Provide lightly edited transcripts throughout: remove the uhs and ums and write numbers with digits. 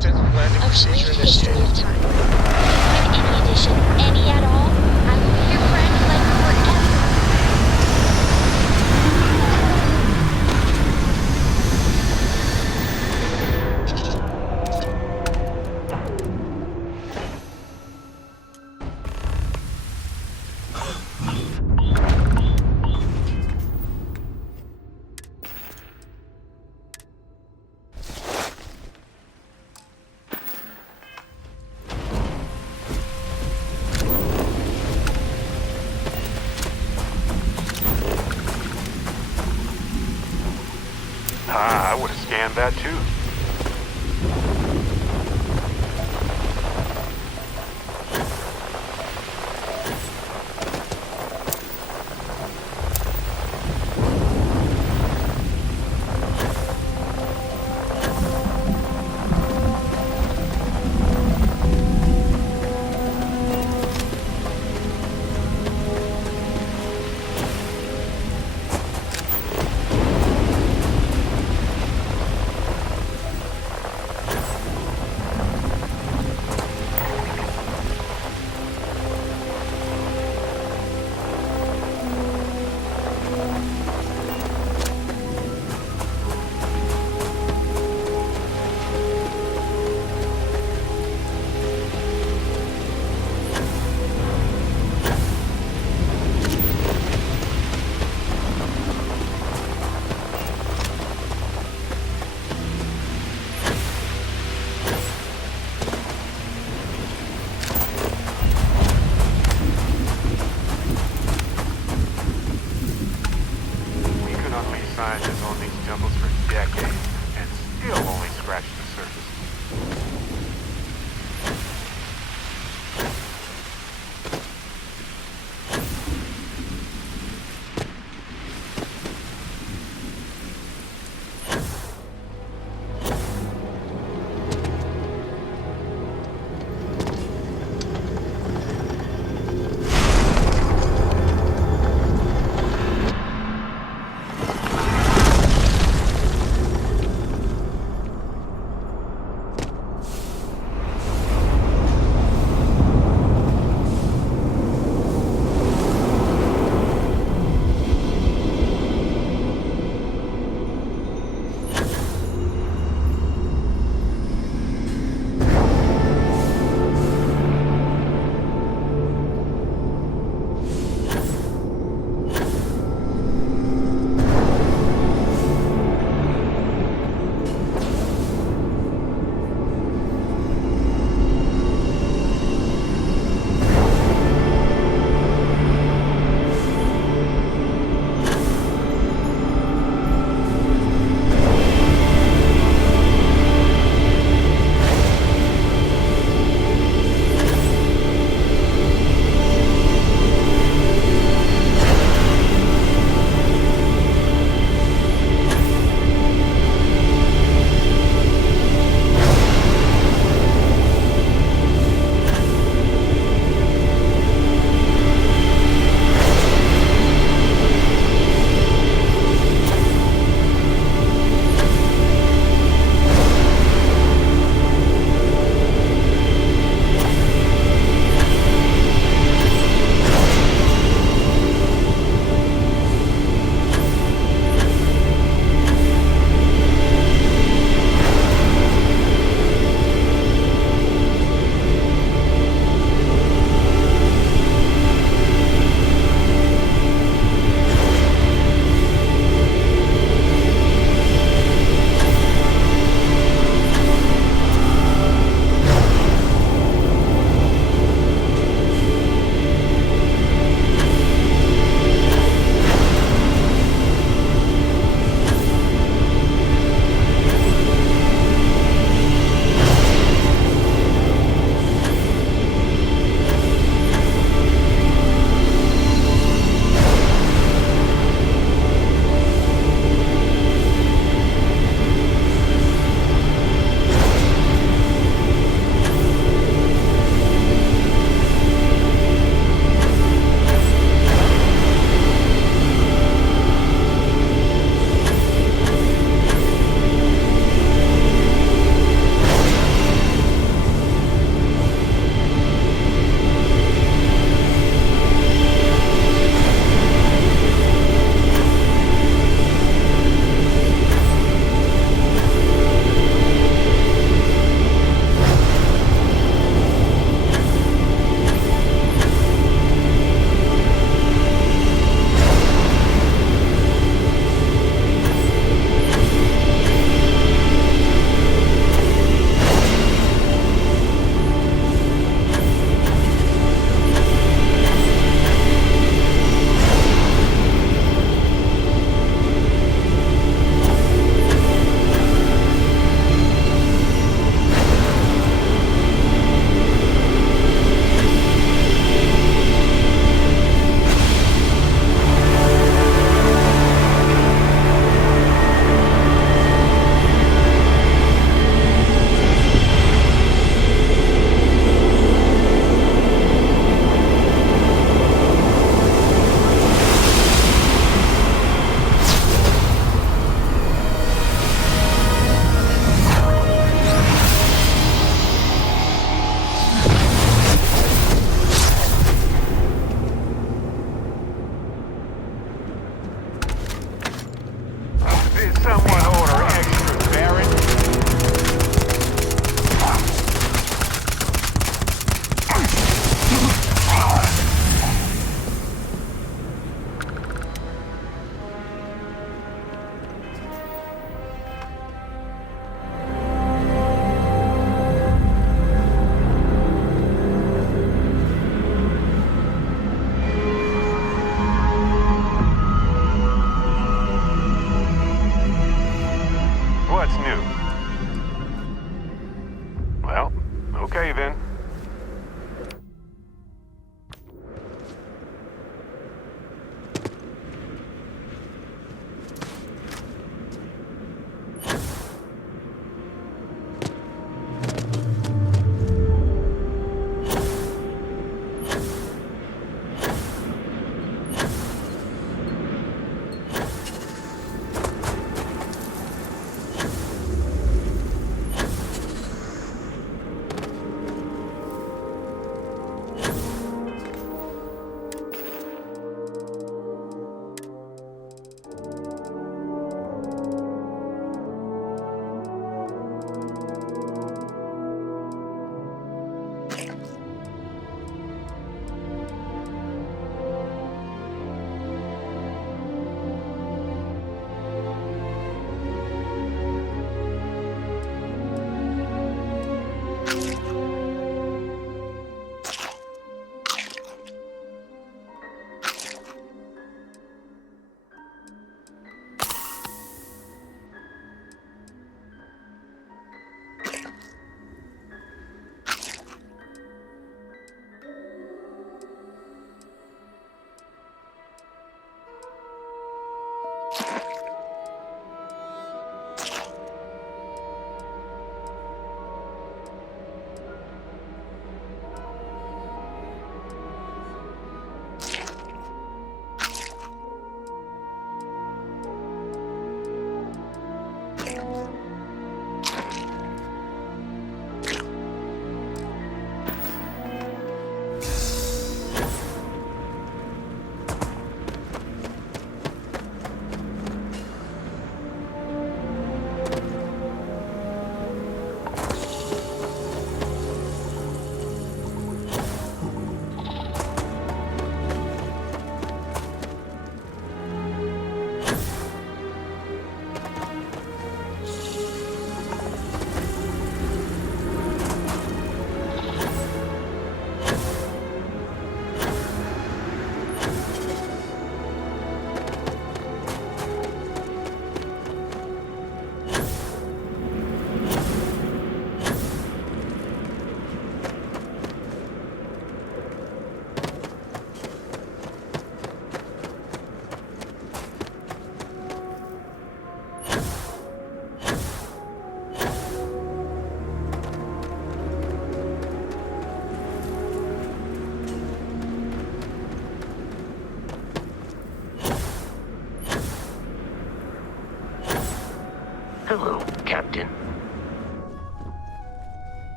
Technical landing A procedure brief history initiated. of time. If you find any addition, any at all, I will be your friend like forever. I would have scanned that too. We could unleash scientists on these jungles for decades and still only scratch the surface.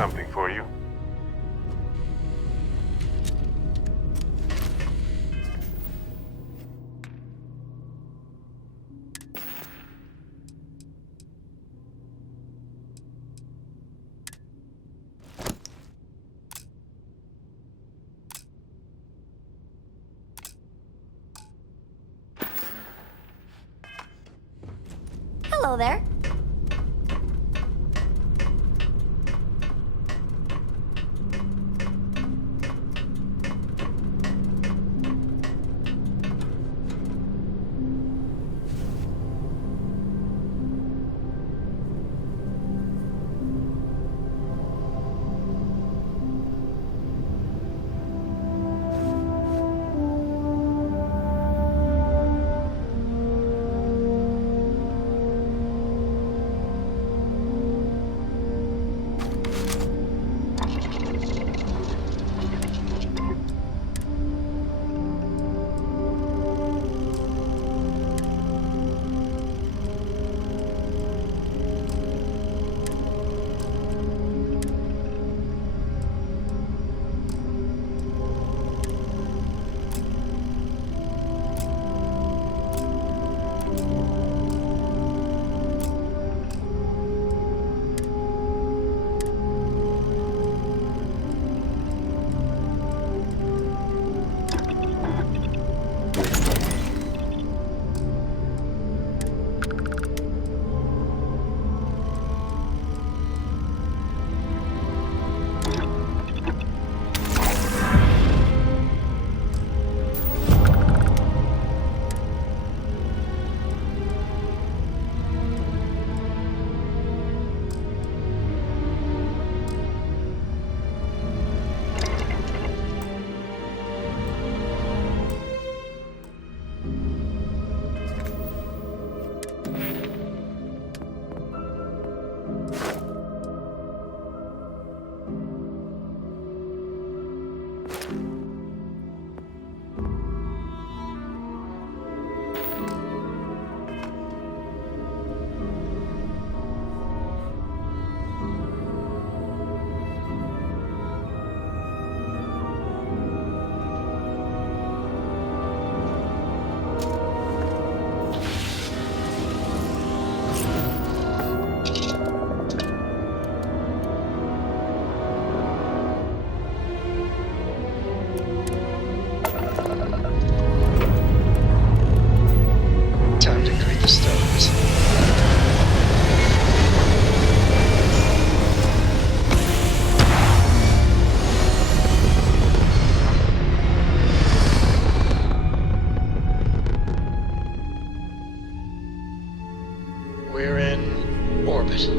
something for you. Hello there. We're in orbit.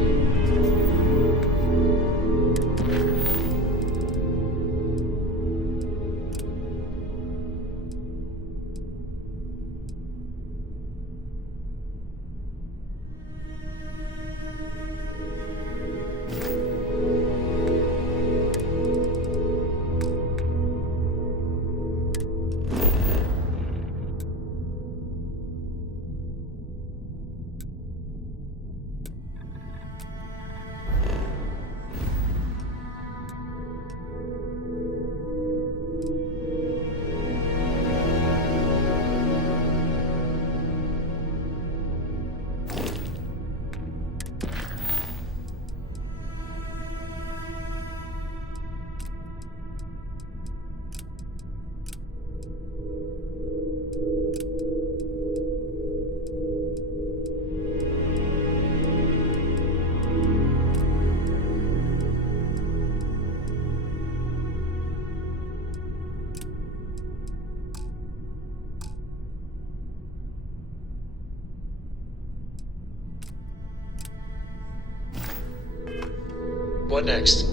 What next?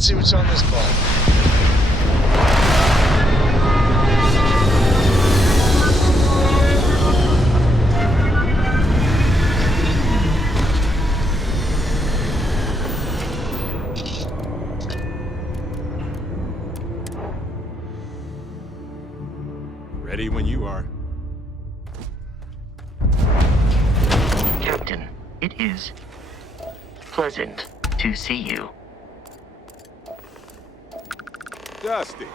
Let's see what's on this ball. Ready when you are. Captain, it is pleasant to see you. Dusty.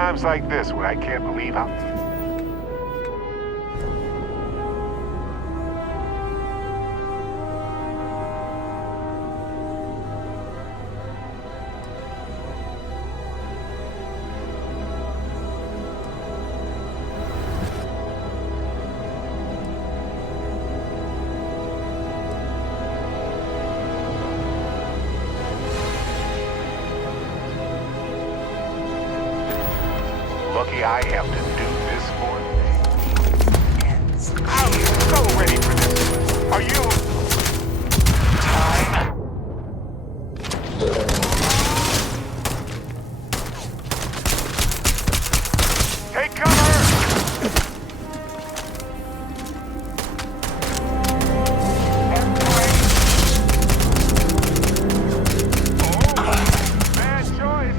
times like this when I can't believe how... Lucky I have to do this for me. I'm so ready for this. Are you... Time? Take cover! Oh, bad choice.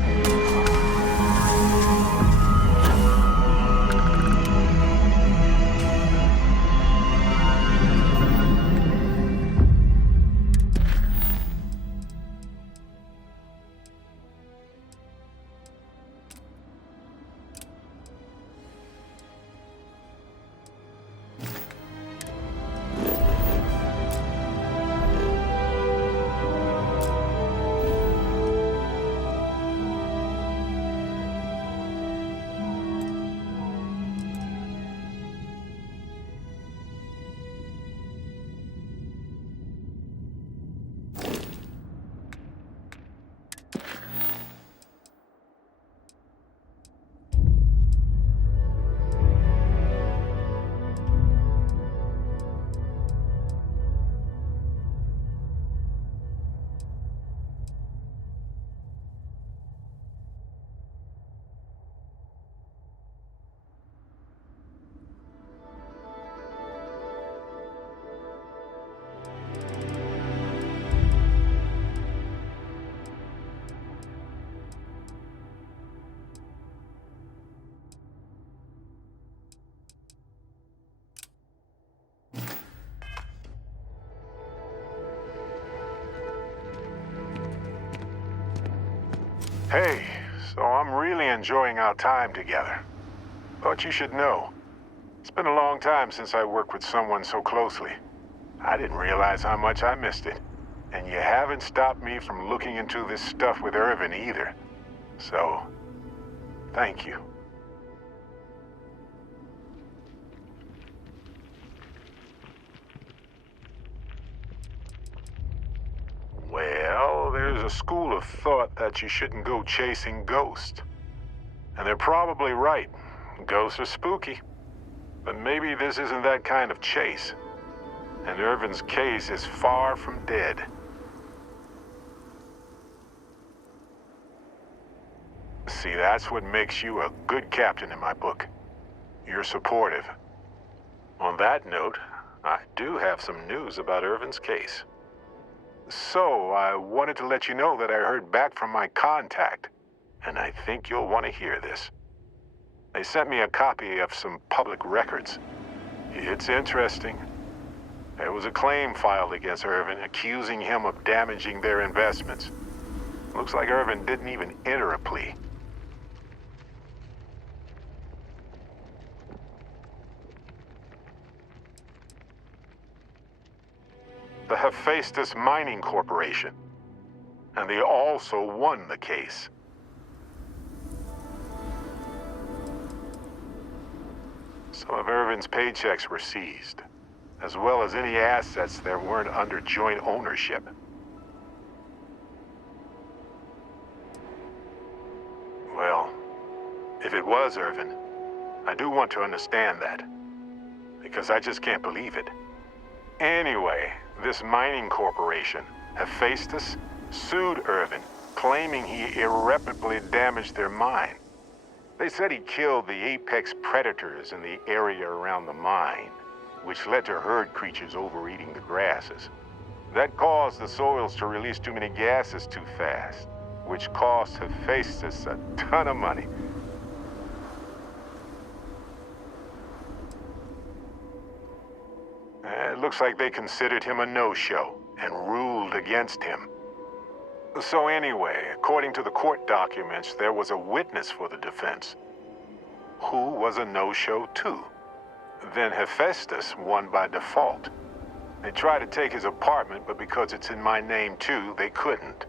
Hey, so I'm really enjoying our time together. Thought you should know. It's been a long time since I worked with someone so closely. I didn't realize how much I missed it. And you haven't stopped me from looking into this stuff with Irvin either. So, thank you. Well, there's a school of thought that you shouldn't go chasing ghosts. And they're probably right. Ghosts are spooky. But maybe this isn't that kind of chase. And Irvin's case is far from dead. See, that's what makes you a good captain in my book. You're supportive. On that note, I do have some news about Irvin's case. So, I wanted to let you know that I heard back from my contact, and I think you'll want to hear this. They sent me a copy of some public records. It's interesting. There was a claim filed against Irvin, accusing him of damaging their investments. Looks like Irvin didn't even enter a plea. The Hephaestus Mining Corporation, and they also won the case. Some of Irvin's paychecks were seized, as well as any assets that weren't under joint ownership. Well, if it was Irvin, I do want to understand that, because I just can't believe it. Anyway, this mining corporation, Hephaestus, sued Irvin, claiming he irreparably damaged their mine. They said he killed the apex predators in the area around the mine, which led to herd creatures overeating the grasses. That caused the soils to release too many gases too fast, which cost Hephaestus a ton of money. It looks like they considered him a no-show and ruled against him. So anyway, according to the court documents, there was a witness for the defense, who was a no-show too. Then Hephaestus won by default. They tried to take his apartment, but because it's in my name too, they couldn't.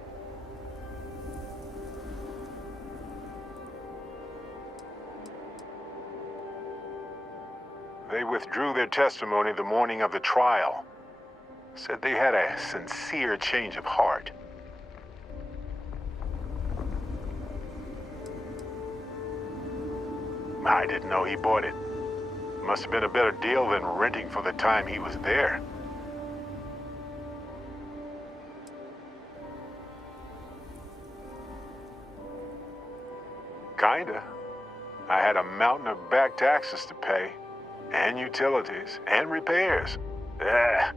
They withdrew their testimony the morning of the trial. Said they had a sincere change of heart. I didn't know he bought it. Must have been a better deal than renting for the time he was there. Kinda. I had a mountain of back taxes to pay, and utilities, and repairs. It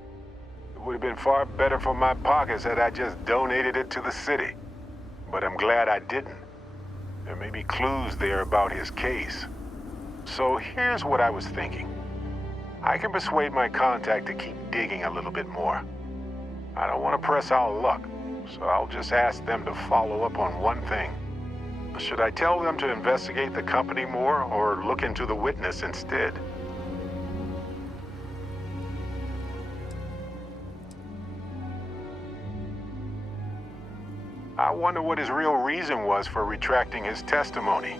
would have been far better for my pockets had I just donated it to the city. But I'm glad I didn't. There may be clues there about his case. So here's what I was thinking. I can persuade my contact to keep digging a little bit more. I don't want to press our luck, so I'll just ask them to follow up on one thing. Should I tell them to investigate the company more, or look into the witness instead? I wonder what his real reason was for retracting his testimony.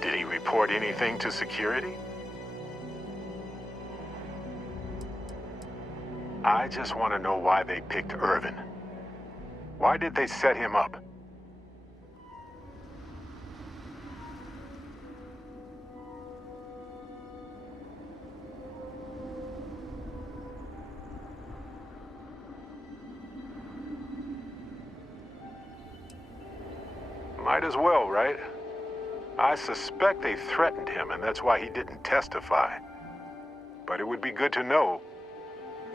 Did he report anything to security? I just want to know why they picked Irvin. Why did they set him up? Might as well, right? I suspect they threatened him, and that's why he didn't testify. But it would be good to know.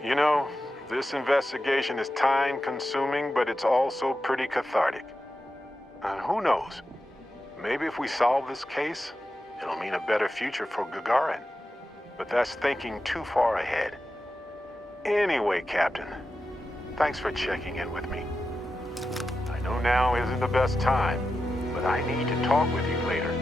You know, this investigation is time-consuming, but it's also pretty cathartic. Who knows? Maybe if we solve this case, it'll mean a better future for Gagarin. But that's thinking too far ahead. Anyway, Captain, thanks for checking in with me. I know now isn't the best time, but I need to talk with you later.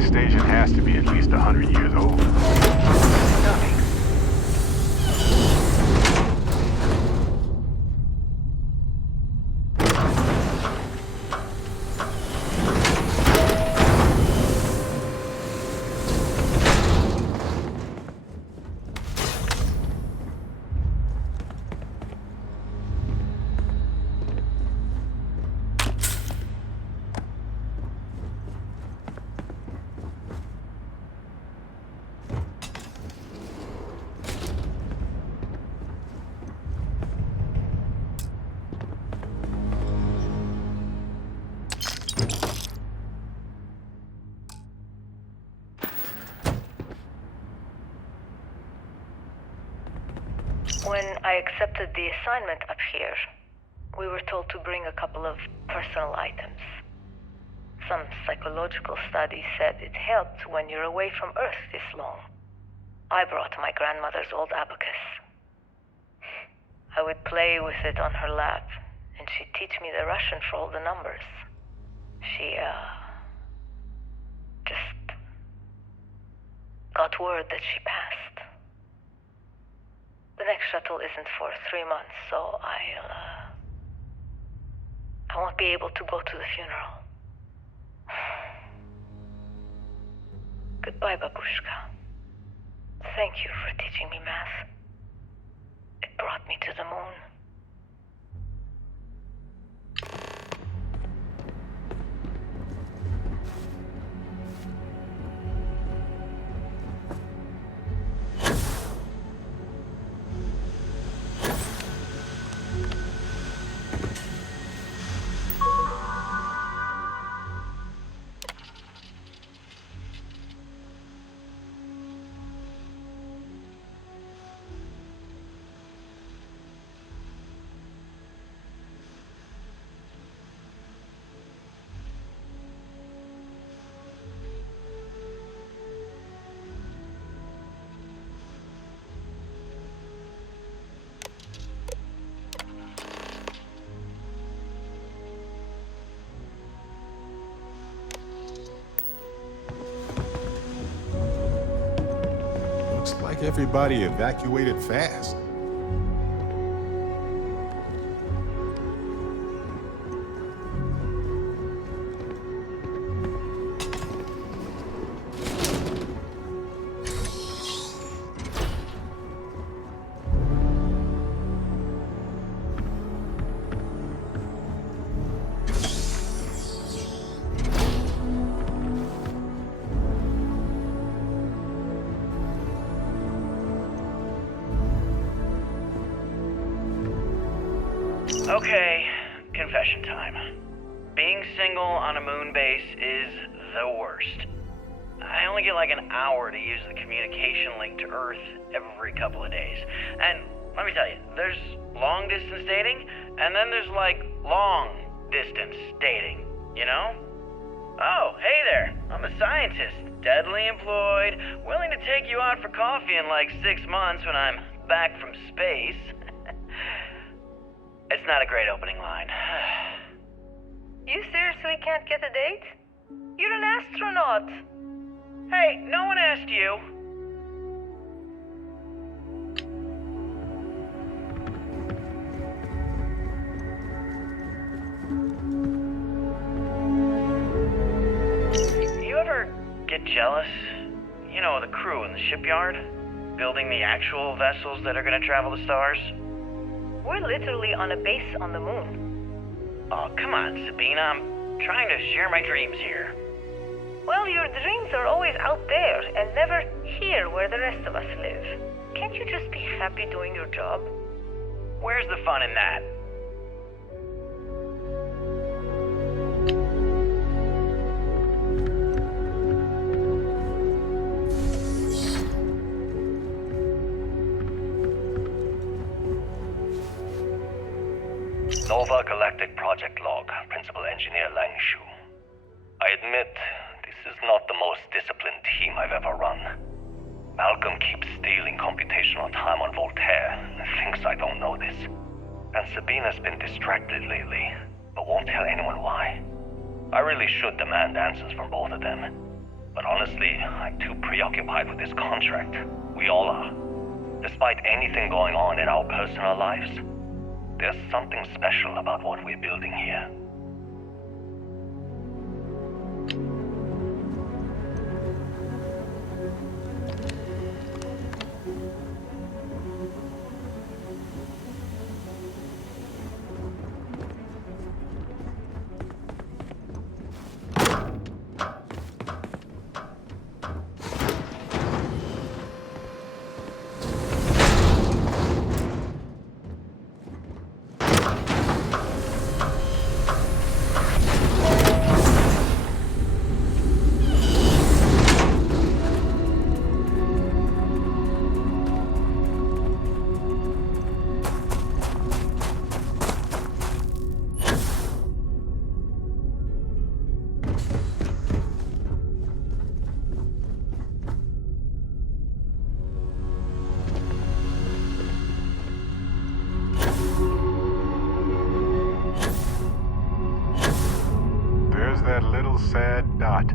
Station has to be at least 100 years old. Nothing. I accepted the assignment up here, we were told to bring a couple of personal items. Some psychological study said it helped when you're away from Earth this long. I brought my grandmother's old abacus. I would play with it on her lap, and she'd teach me the Russian for all the numbers. She, just got word that she passed. The next shuttle isn't for 3 months, so I won't be able to go to the funeral. Goodbye, Babushka. Thank you for teaching me math. It brought me to the moon. Looks like everybody evacuated fast. Okay, confession time. Being single on a moon base is the worst. I only get like an hour to use the communication link to Earth every couple of days. And let me tell you, there's long distance dating, and then there's like long distance dating, you know? Oh, hey there, I'm a scientist, deadly employed, willing to take you out for coffee in like 6 months when I'm back from space. It's not a great opening line. You seriously can't get a date? You're an astronaut. Hey, no one asked you. You ever get jealous? You know, the crew in the shipyard? Building the actual vessels that are gonna travel the stars? We're literally on a base on the moon. Oh, come on, Sabina. I'm trying to share my dreams here. Well, your dreams are always out there and never here where the rest of us live. Can't you just be happy doing your job? Where's the fun in that? Nova Galactic Project Log, Principal Engineer Lang Shu. I admit, this is not the most disciplined team I've ever run. Malcolm keeps stealing computational time on Voltaire and thinks I don't know this. And Sabina's been distracted lately, but won't tell anyone why. I really should demand answers from both of them. But honestly, I'm too preoccupied with this contract. We all are. Despite anything going on in our personal lives, there's something special about what we're building here. Well said, Dot.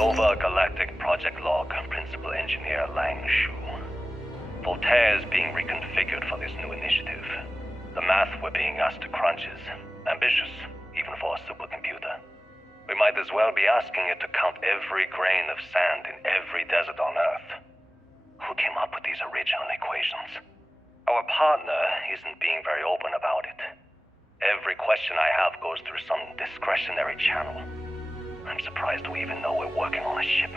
Nova Galactic Project Log, Principal Engineer Lang Shu. Voltaire is being reconfigured for this new initiative. The math we're being asked to crunch is ambitious, even for a supercomputer. We might as well be asking it to count every grain of sand in every desert on Earth. Who came up with these original equations? Our partner isn't being very open about it. Every question I have goes through some discretionary channel. I'm surprised we even know we're working on a ship.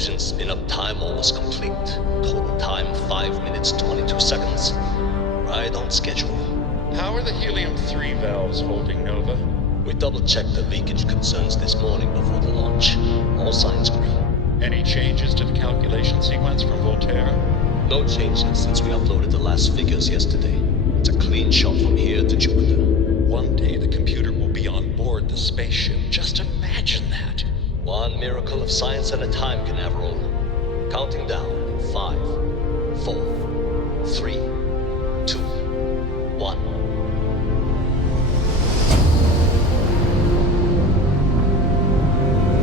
Engine spin-up time almost complete. Total time 5 minutes 22 seconds. Right on schedule. How are the helium-3 valves holding, Nova? We double-checked the leakage concerns this morning before the launch. All signs green. Any changes to the calculation sequence from Voltaire? No changes since we uploaded the last figures yesterday. It's a clean shot from here to Jupiter. One day the computer will be on board the spaceship. Just imagine that. One miracle of science at a time, Canaveral. Counting down in 5, 4, 3, 2, 1.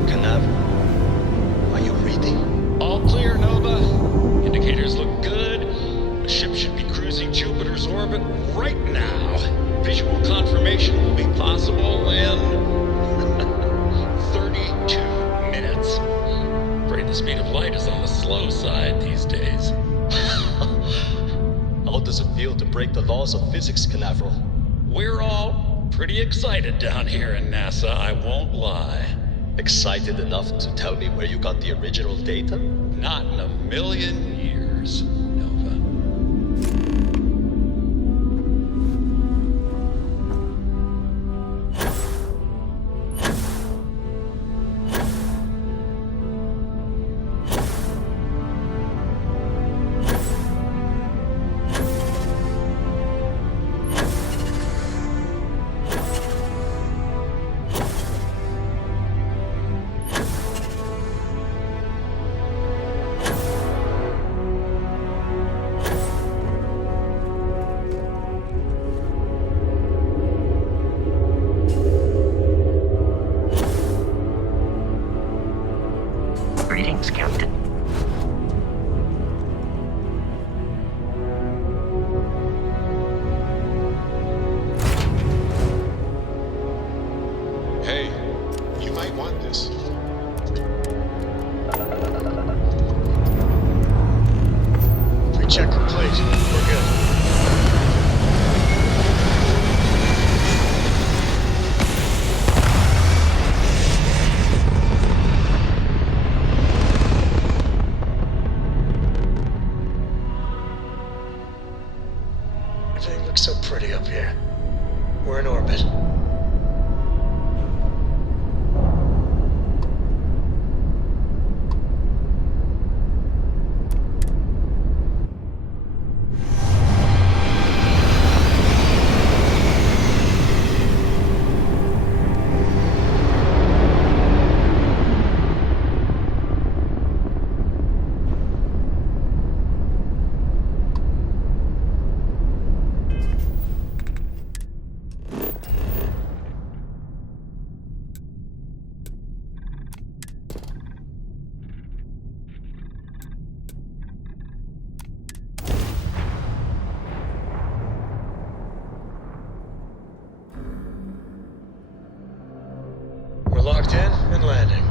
Canaveral, are you reading? All clear, Nova. Indicators look good. The ship should be cruising Jupiter's orbit right now. Visual confirmation will be possible in 32 minutes. Afraid the speed of light is on the slow side these days. How does it feel to break the laws of physics, Canaveral? We're all pretty excited down here in NASA, I won't lie. Excited enough to tell me where you got the original data? Not in a million years, Nova. Greetings, Captain. Hey, you might want this. Pre-check complete. We're good. Everything looks so pretty up here. We're in orbit. We're locked in and landing.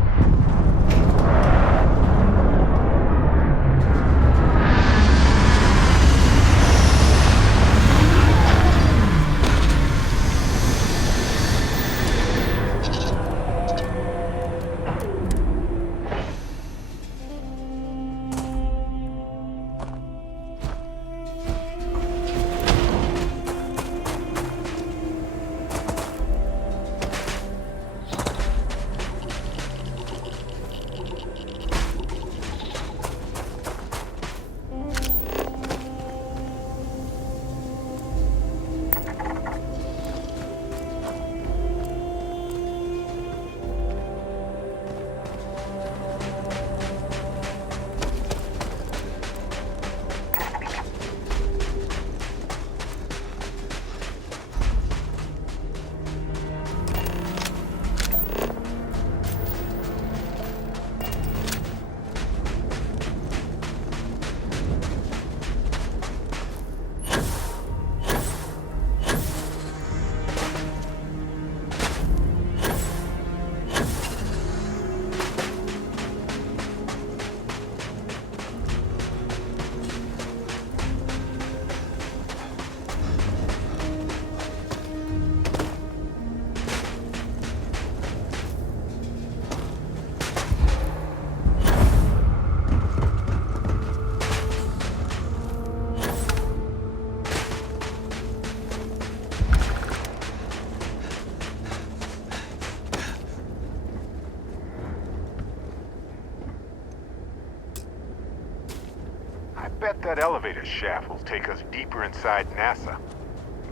bet that elevator shaft will take us deeper inside NASA.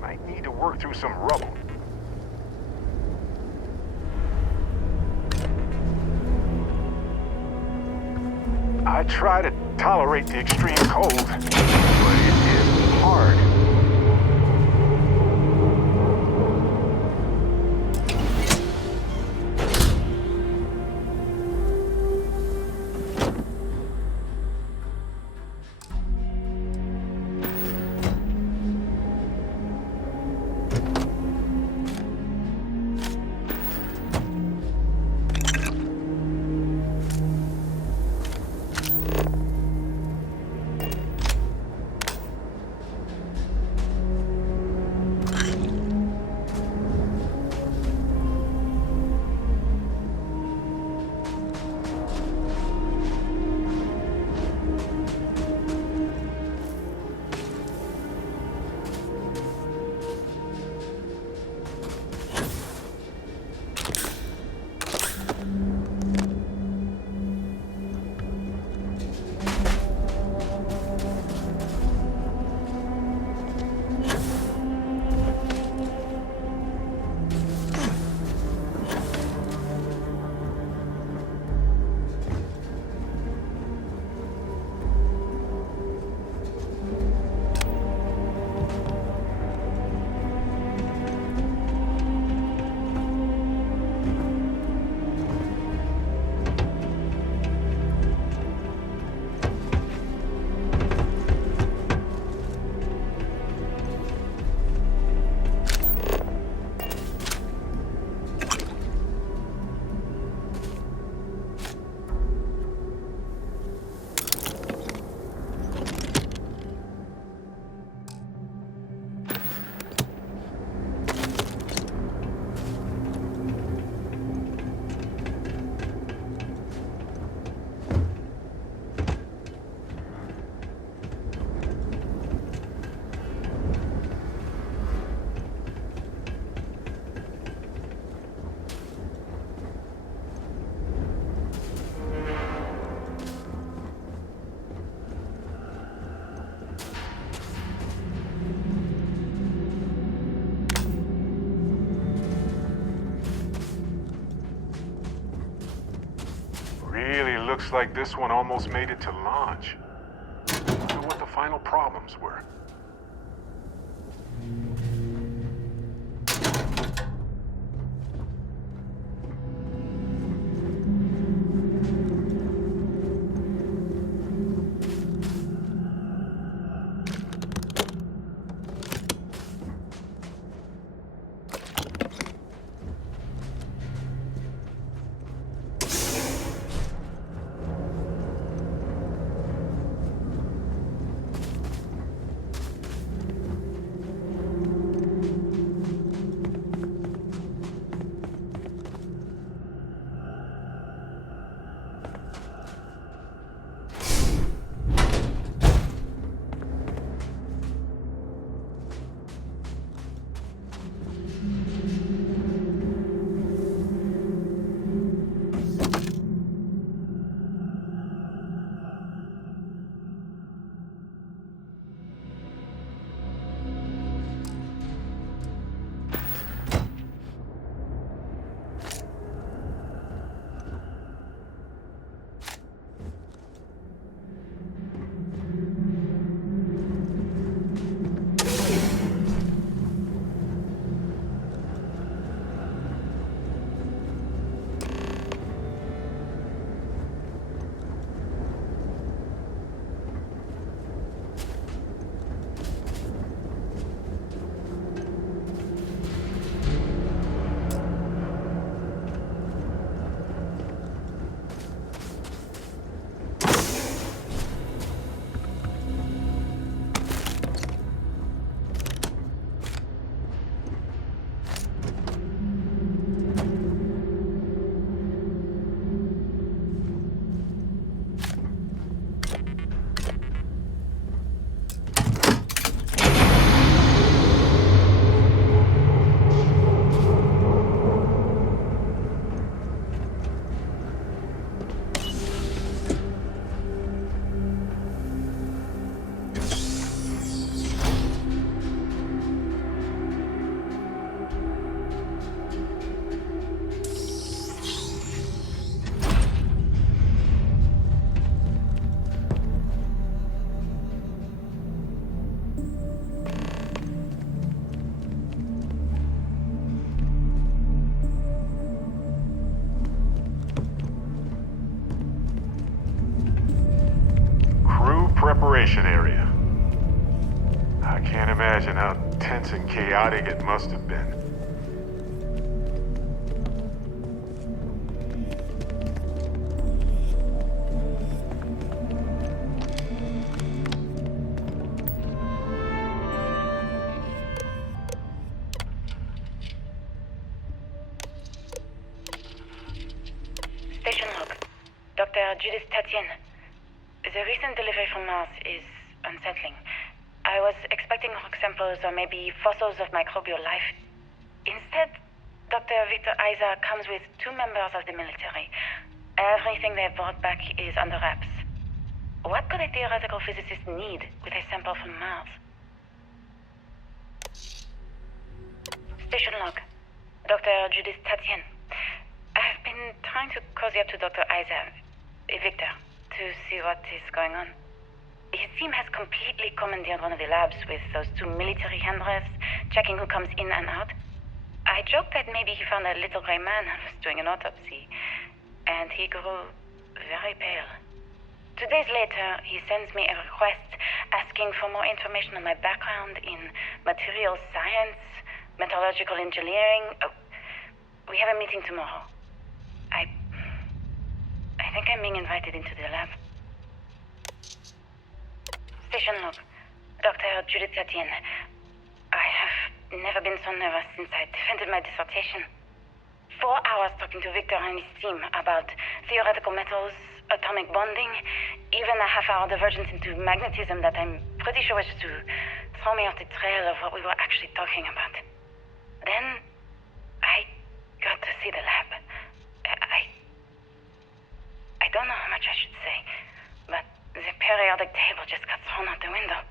Might need to work through some rubble. I try to tolerate the extreme cold, but it is hard. Looks like this one almost made it to launch. I wonder what the final problems were. operation area. I can't imagine how tense and chaotic it must have been. Station log. Dr. Judith Tatien. The recent delivery from Mars is unsettling. I was expecting rock samples or maybe fossils of microbial life. Instead, Dr. Victor Isa comes with 2 members of the military. Everything they brought back is under wraps. What could a theoretical physicist need with a sample from Mars? Station log. Dr. Judith Tatien. I've been trying to cozy up to Dr. Isa, Victor, to see what is going on. His team has completely commandeered one of the labs with those 2 military handlers, checking who comes in and out. I joked that maybe he found a little gray man and was doing an autopsy, and he grew very pale. 2 days later, he sends me a request asking for more information on my background in material science, metallurgical engineering. Oh, we have a meeting tomorrow. I think I'm being invited into the lab. Station log. Dr. Judith Tatien. I have never been so nervous since I defended my dissertation. 4 hours talking to Victor and his team about theoretical metals, atomic bonding, even a half-hour divergence into magnetism that I'm pretty sure was to throw me off the trail of what we were actually talking about. Then, I got to see the lab. I don't know how much I should say, but the periodic table just got thrown out the window.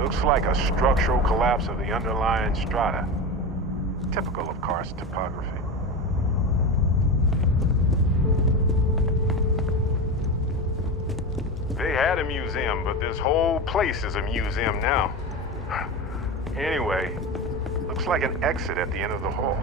Looks like a structural collapse of the underlying strata. Typical of karst topography. They had a museum, but this whole place is a museum now. Anyway, looks like an exit at the end of the hall.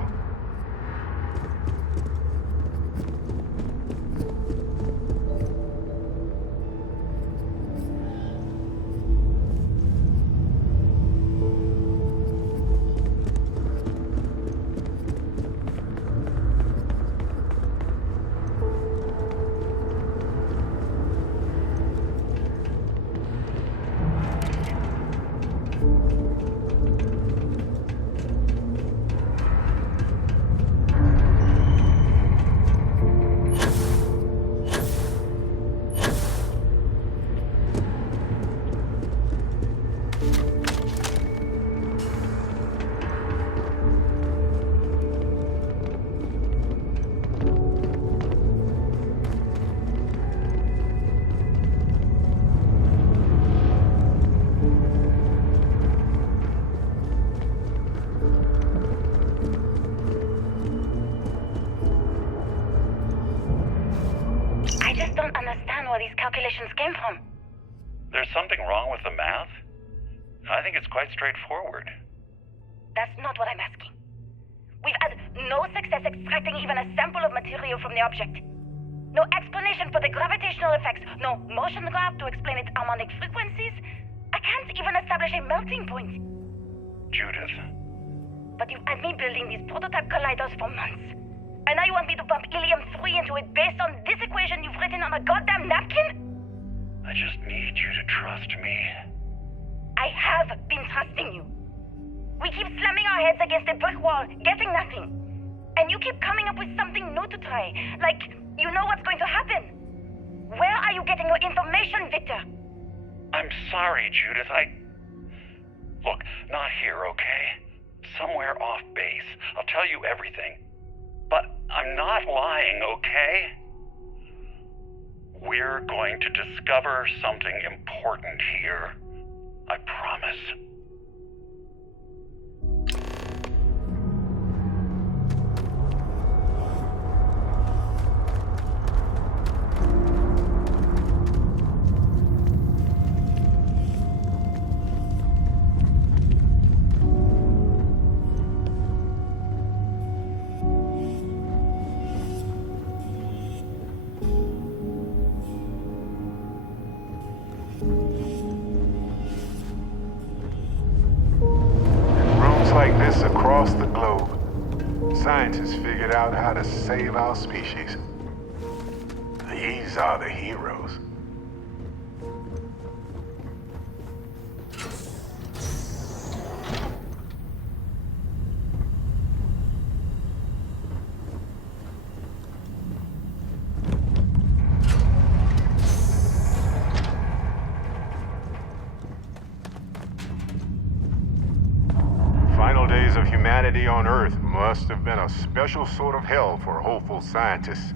Calculations came from. There's something wrong with the math? I think it's quite straightforward. That's not what I'm asking. We've had no success extracting even a sample of material from the object. No explanation for the gravitational effects, no motion graph to explain its harmonic frequencies. I can't even establish a melting point. Judith. But you've had me building these prototype colliders for months. And now you want me to pump helium-3 into it based on this equation you've written on a goddamn napkin? I just need you to trust me. I have been trusting you. We keep slamming our heads against a brick wall, getting nothing. And you keep coming up with something new to try. Like, you know what's going to happen. Where are you getting your information, Victor? I'm sorry, Judith. Look, not here, okay? Somewhere off base. I'll tell you everything. But I'm not lying, okay? We're going to discover something important here. I promise. Like this across the globe, scientists figured out how to save our species. These are the heroes. Final days of humanity on Earth must have been a special sort of hell for hopeful scientists.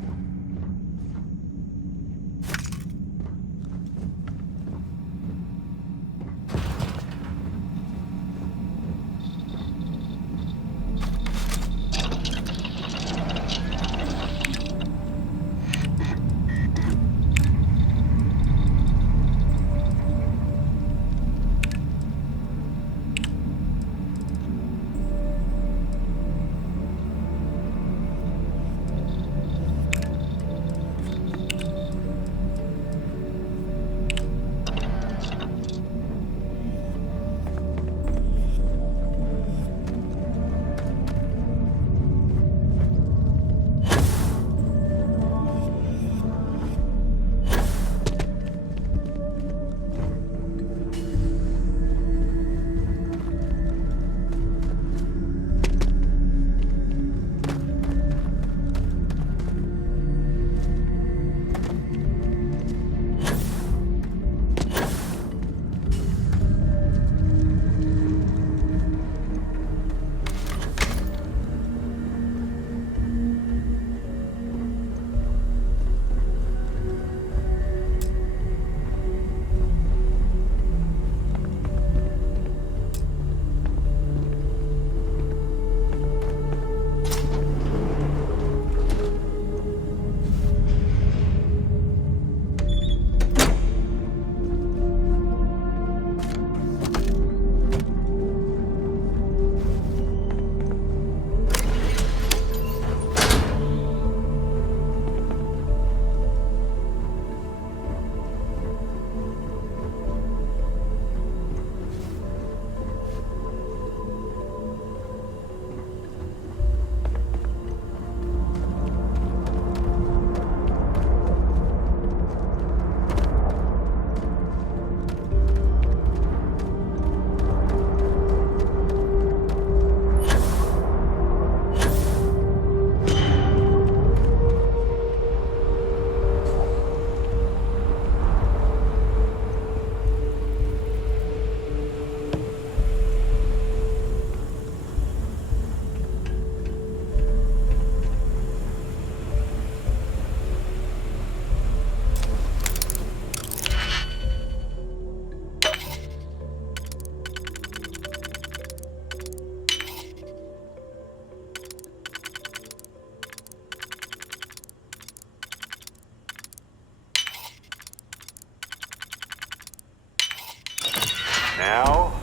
Now,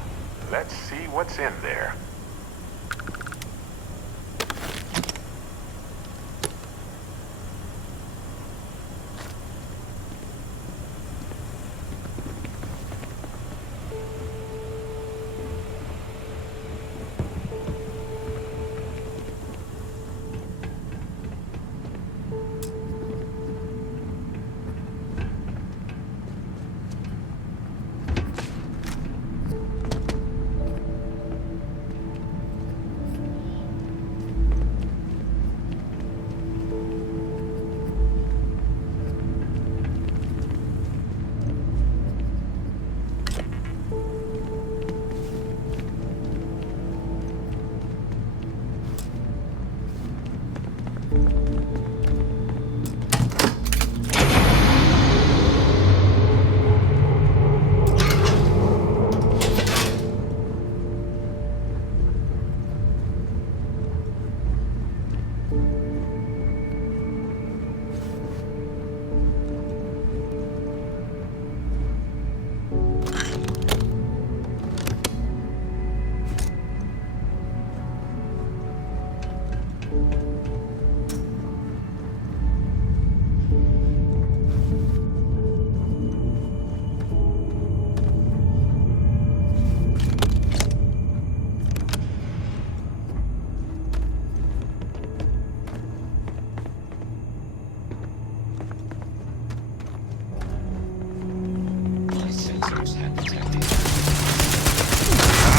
let's see what's in there.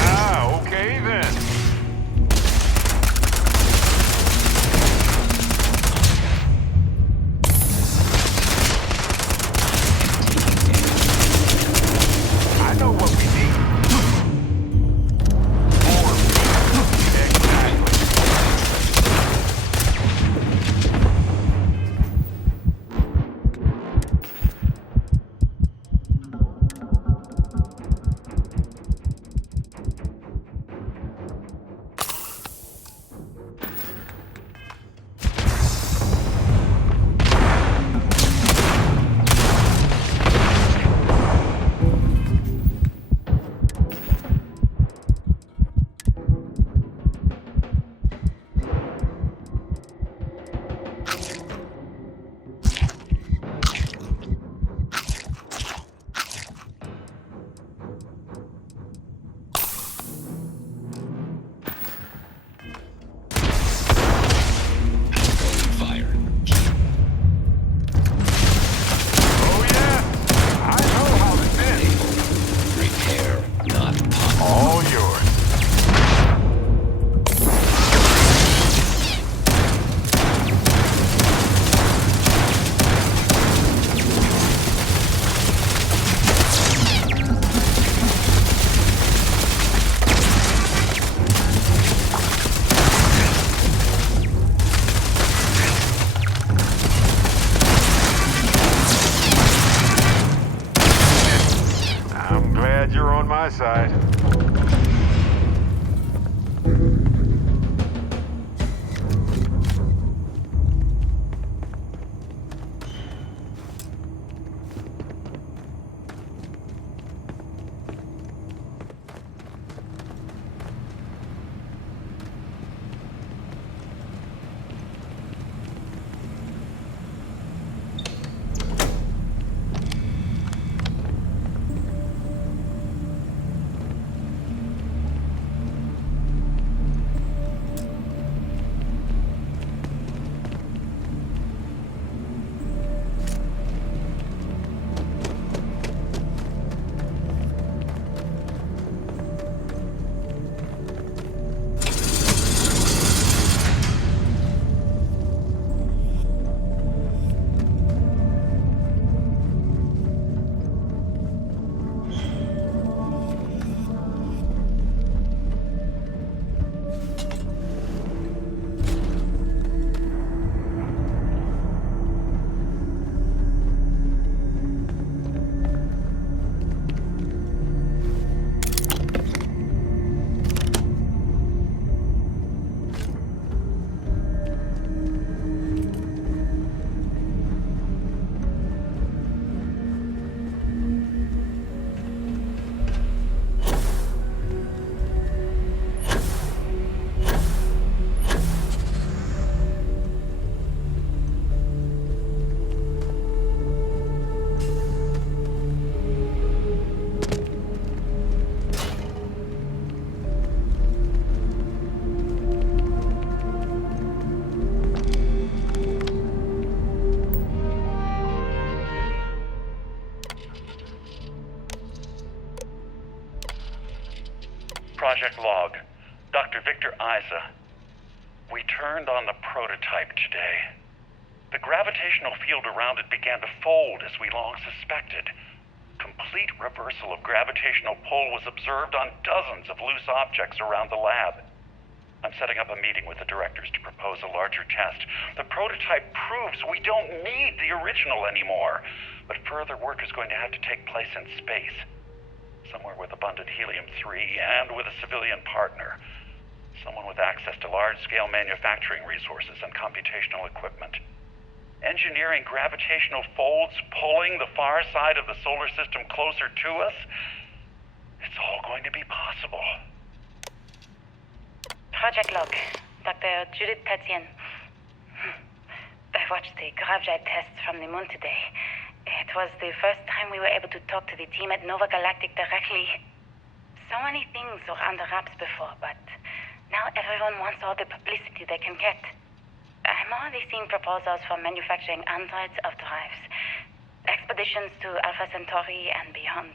Ah, okay then. I know what we need. More people. Exactly. Oh yeah, I know how this ends. Repair, not pop. All yours. I'm glad you're on my side. Project Log. Dr. Victor Isa. We turned on the prototype today. The gravitational field around it began to fold as we long suspected. Complete reversal of gravitational pull was observed on dozens of loose objects around the lab. I'm setting up a meeting with the directors to propose a larger test. The prototype proves we don't need the original anymore, but further work is going to have to take place in space. Somewhere with abundant helium-3 and with a civilian partner. Someone with access to large-scale manufacturing resources and computational equipment. Engineering gravitational folds, pulling the far side of the solar system closer to us. It's all going to be possible. Project Log. Dr. Judith Tatian. I watched the gravjet tests from the moon today. It was the first time we were able to talk to the team at Nova Galactic directly. So many things were under wraps before, but now everyone wants all the publicity they can get. I'm already seeing proposals for manufacturing androids of drives, expeditions to Alpha Centauri and beyond.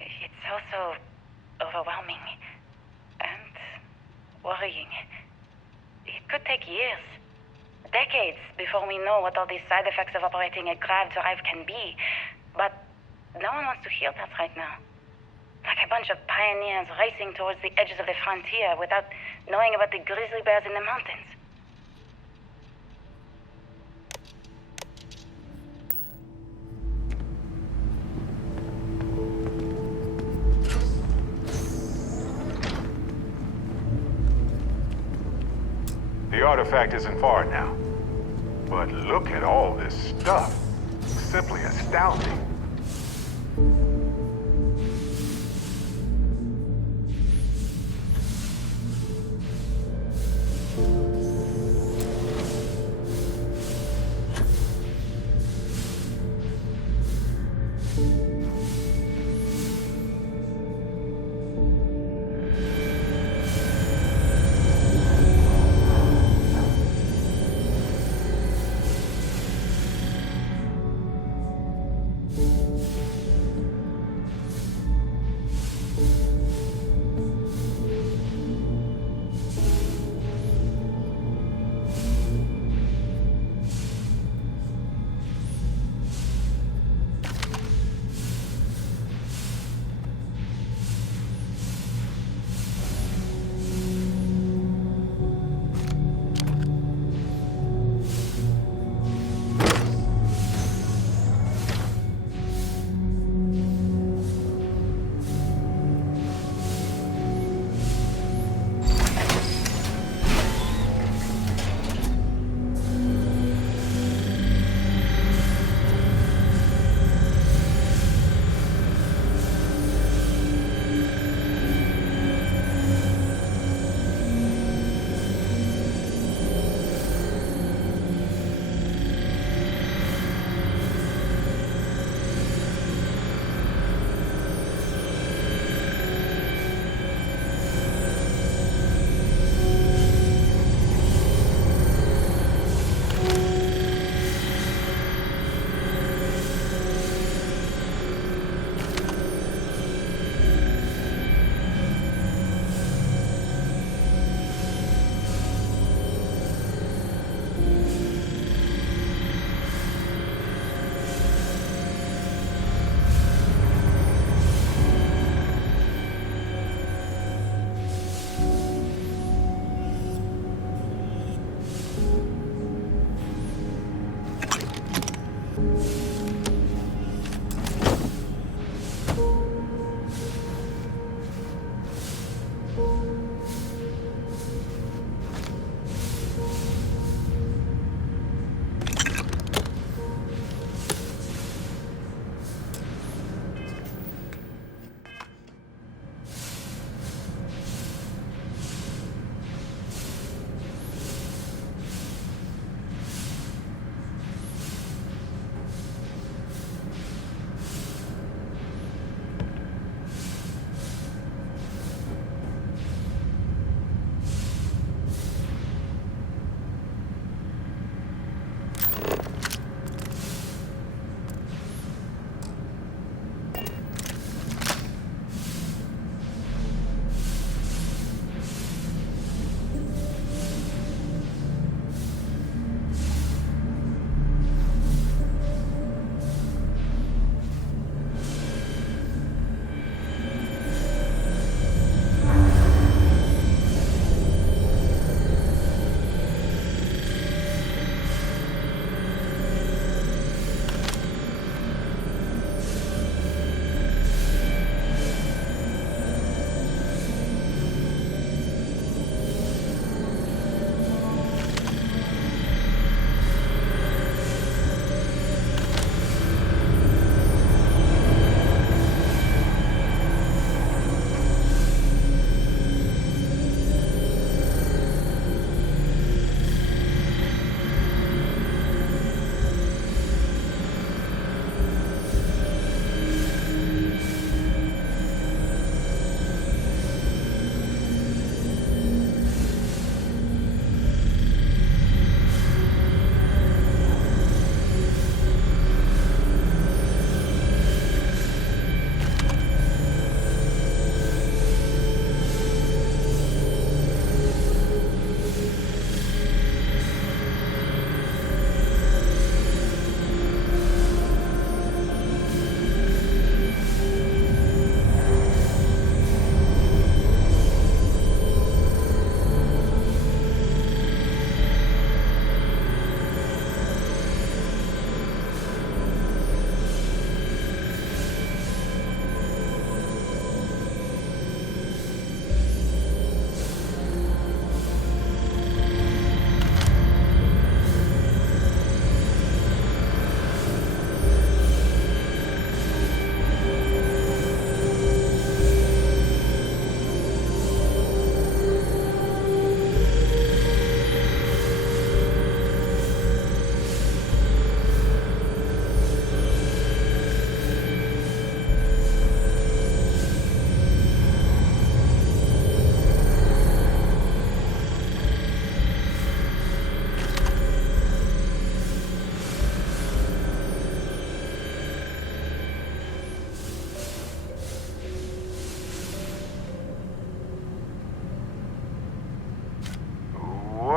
It's also overwhelming and worrying. It could take years, decades, before we know what all these side effects of operating a grav drive can be. But no one wants to hear that right now. Like a bunch of pioneers racing towards the edges of the frontier without knowing about the grizzly bears in the mountains. The artifact isn't far now. But look at all this stuff. Simply astounding.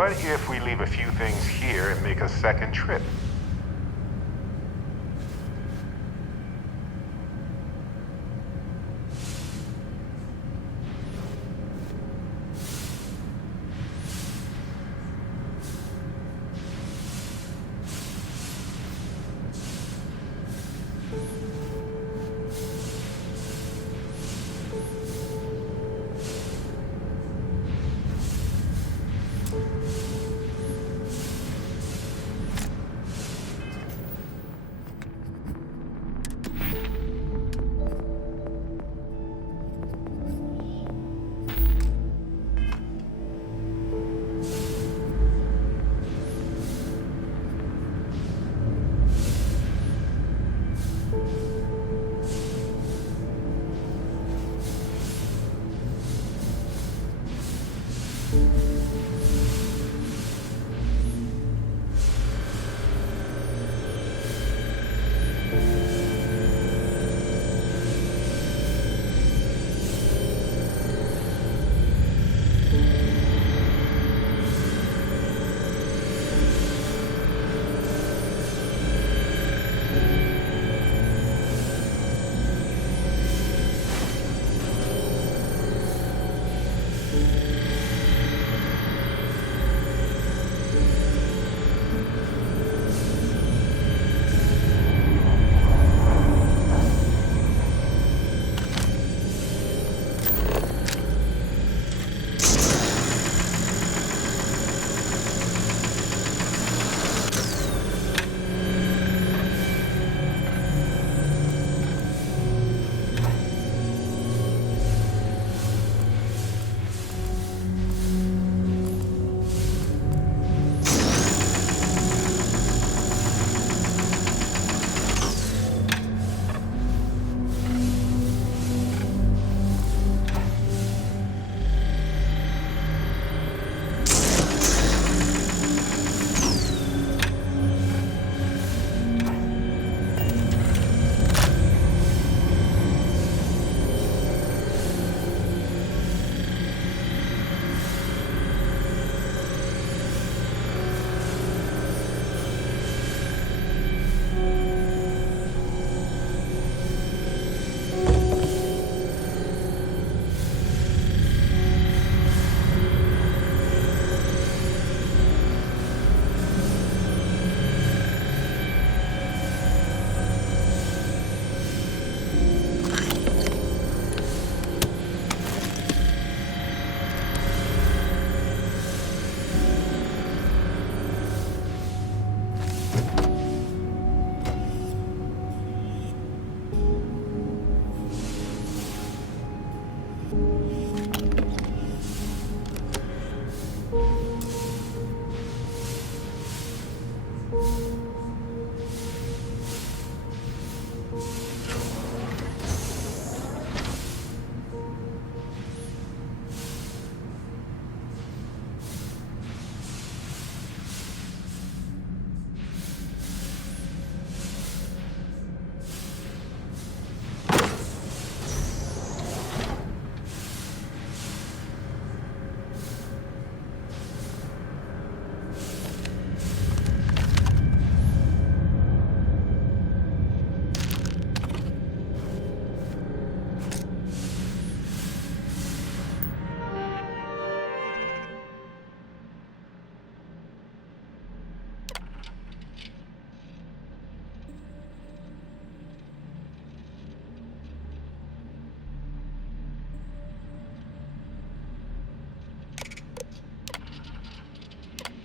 What if we leave a few things here and make a second trip?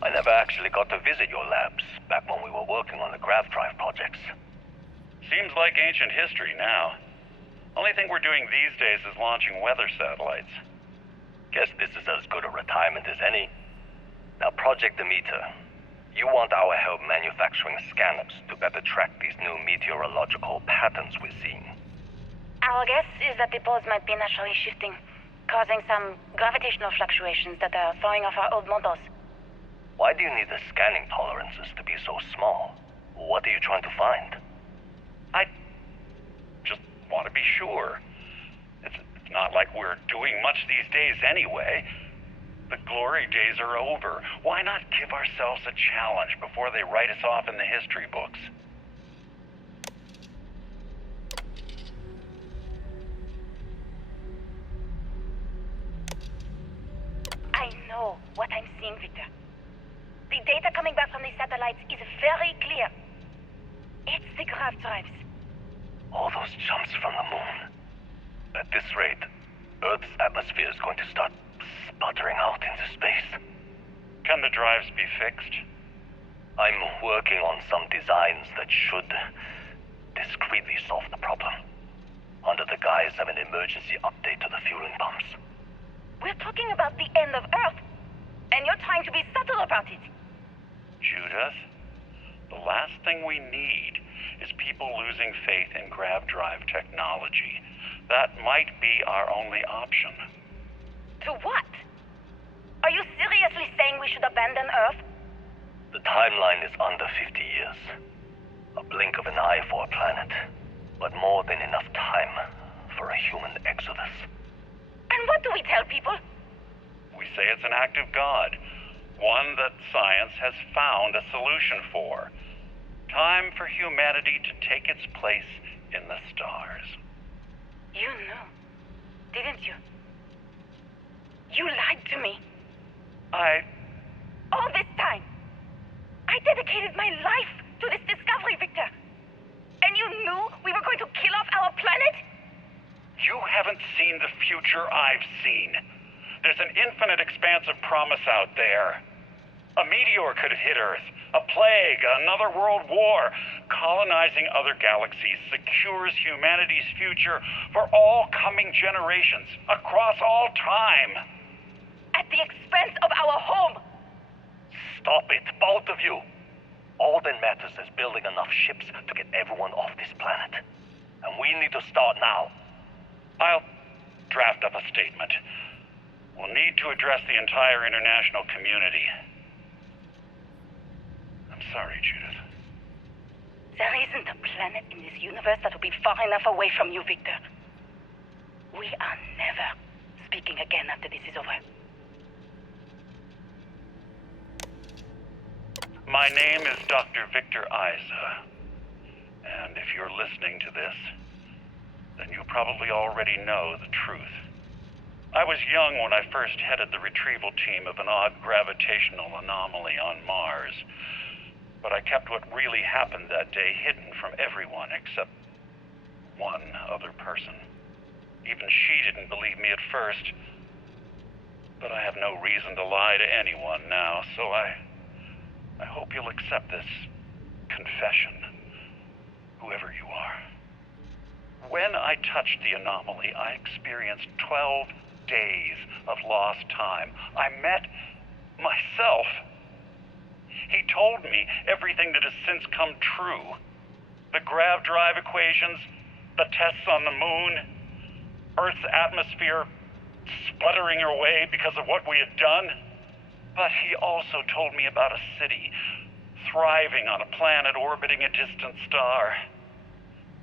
I never actually got to visit your labs back when we were working on the grav drive projects. Seems like ancient history now. Only thing we're doing these days is launching weather satellites. Guess this is as good a retirement as any. Now, Project Demeter, you want our help manufacturing scanners to better track these new meteorological patterns we're seeing. Our guess is that the poles might be naturally shifting, causing some gravitational fluctuations that are throwing off our old models. Why do you need the scanning tolerances to be so small? What are you trying to find? I just want to be sure. It's not like we're doing much these days anyway. The glory days are over. Why not give ourselves a challenge before they write us off in the history books? I know what I'm seeing, Victor. The data coming back from the satellites is very clear. It's the grav drives. All those jumps from the moon. At this rate, Earth's atmosphere is going to start sputtering out into space. Can the drives be fixed? I'm working on some designs that should discreetly solve the problem, under the guise of an emergency update to the fueling pumps. We're talking about the end of Earth, and you're trying to be subtle about it. Judith, the last thing we need is people losing faith in grav drive technology. That might be our only option. To what? Are you seriously saying we should abandon Earth? The timeline is under 50 years. A blink of an eye for a planet, but more than enough time for a human exodus. And what do we tell people? We say it's an act of God, one that science has found a solution for. Time for humanity to take its place in the stars. You knew, didn't you? You lied to me. All this time, I dedicated my life to this discovery, Victor. And you knew we were going to kill off our planet? You haven't seen the future I've seen. There's an infinite expanse of promise out there. A meteor could hit Earth, a plague, another world war. Colonizing other galaxies secures humanity's future for all coming generations, across all time. At the expense of our home. Stop it, both of you. All that matters is building enough ships to get everyone off this planet. And we need to start now. I'll draft up a statement. We'll need to address the entire international community. I'm sorry, Judith. There isn't a planet in this universe that will be far enough away from you, Victor. We are never speaking again after this is over. My name is Dr. Victor Isa. And if you're listening to this, then you probably already know the truth. I was young when I first headed the retrieval team of an odd gravitational anomaly on Mars. But I kept what really happened that day hidden from everyone except one other person. Even she didn't believe me at first. But I have no reason to lie to anyone now, so I hope you'll accept this confession, whoever you are. When I touched the anomaly, I experienced 12 days of lost time. I met myself. He told me everything that has since come true. The grav drive equations, the tests on the moon, Earth's atmosphere sputtering away because of what we had done. But he also told me about a city thriving on a planet orbiting a distant star.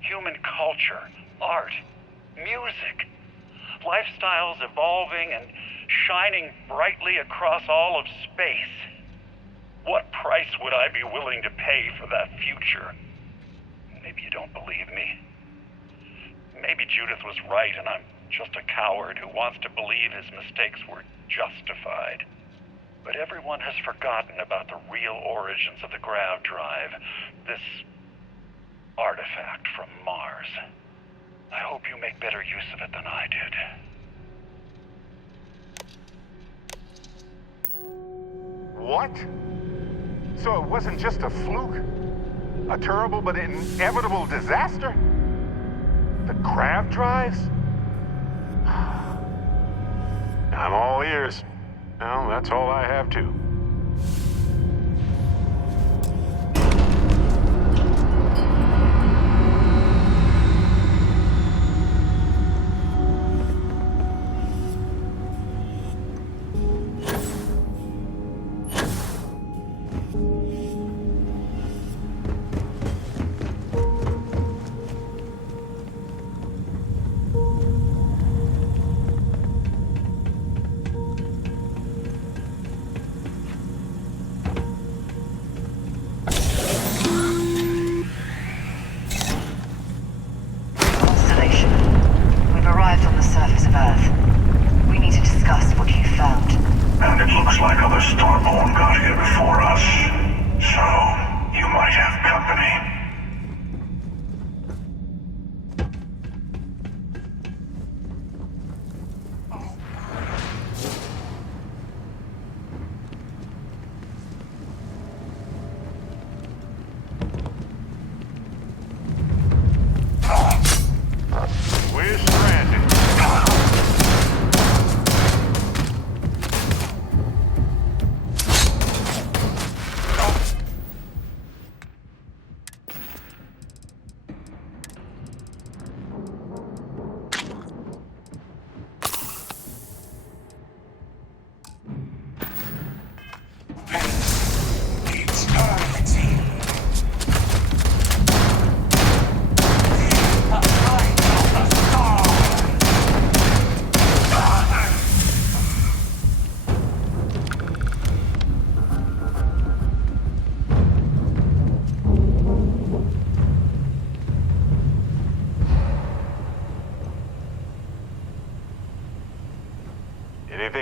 Human culture, art, music, lifestyles evolving and shining brightly across all of space. What price would I be willing to pay for that future? Maybe you don't believe me. Maybe Judith was right and I'm just a coward who wants to believe his mistakes were justified. But everyone has forgotten about the real origins of the grav drive, this artifact from Mars. I hope you make better use of it than I did. What? So it wasn't just a fluke? A terrible but inevitable disaster? The grav drives? I'm all ears. Well, that's all I have to.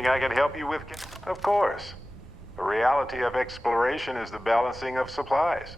Anything I can help you with? Of course. The reality of exploration is the balancing of supplies.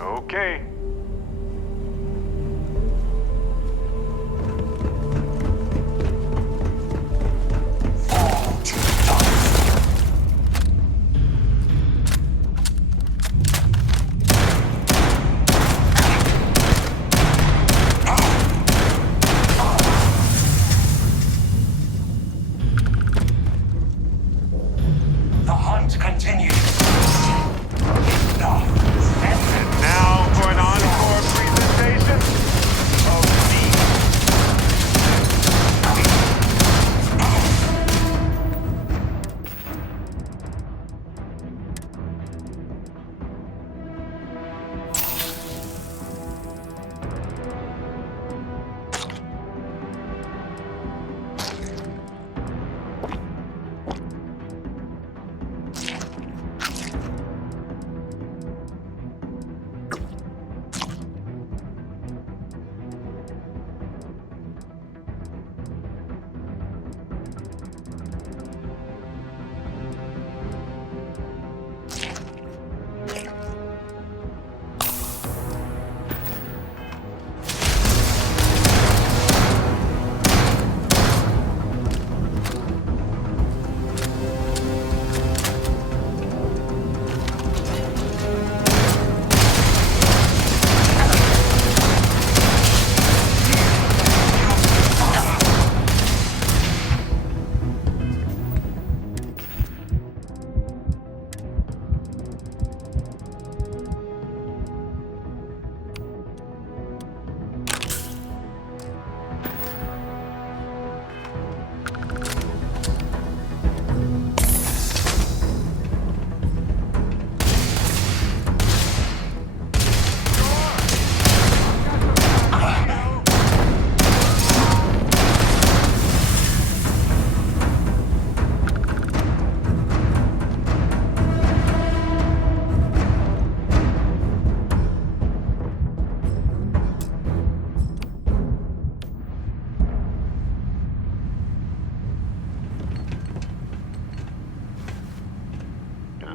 Okay. The hunt continues. Now for an encore presentation of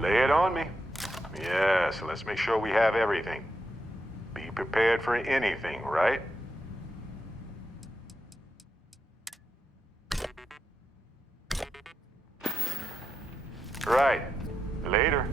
Lay it on me. Yes, let's make sure we have everything. Be prepared for anything, right? Right. Later.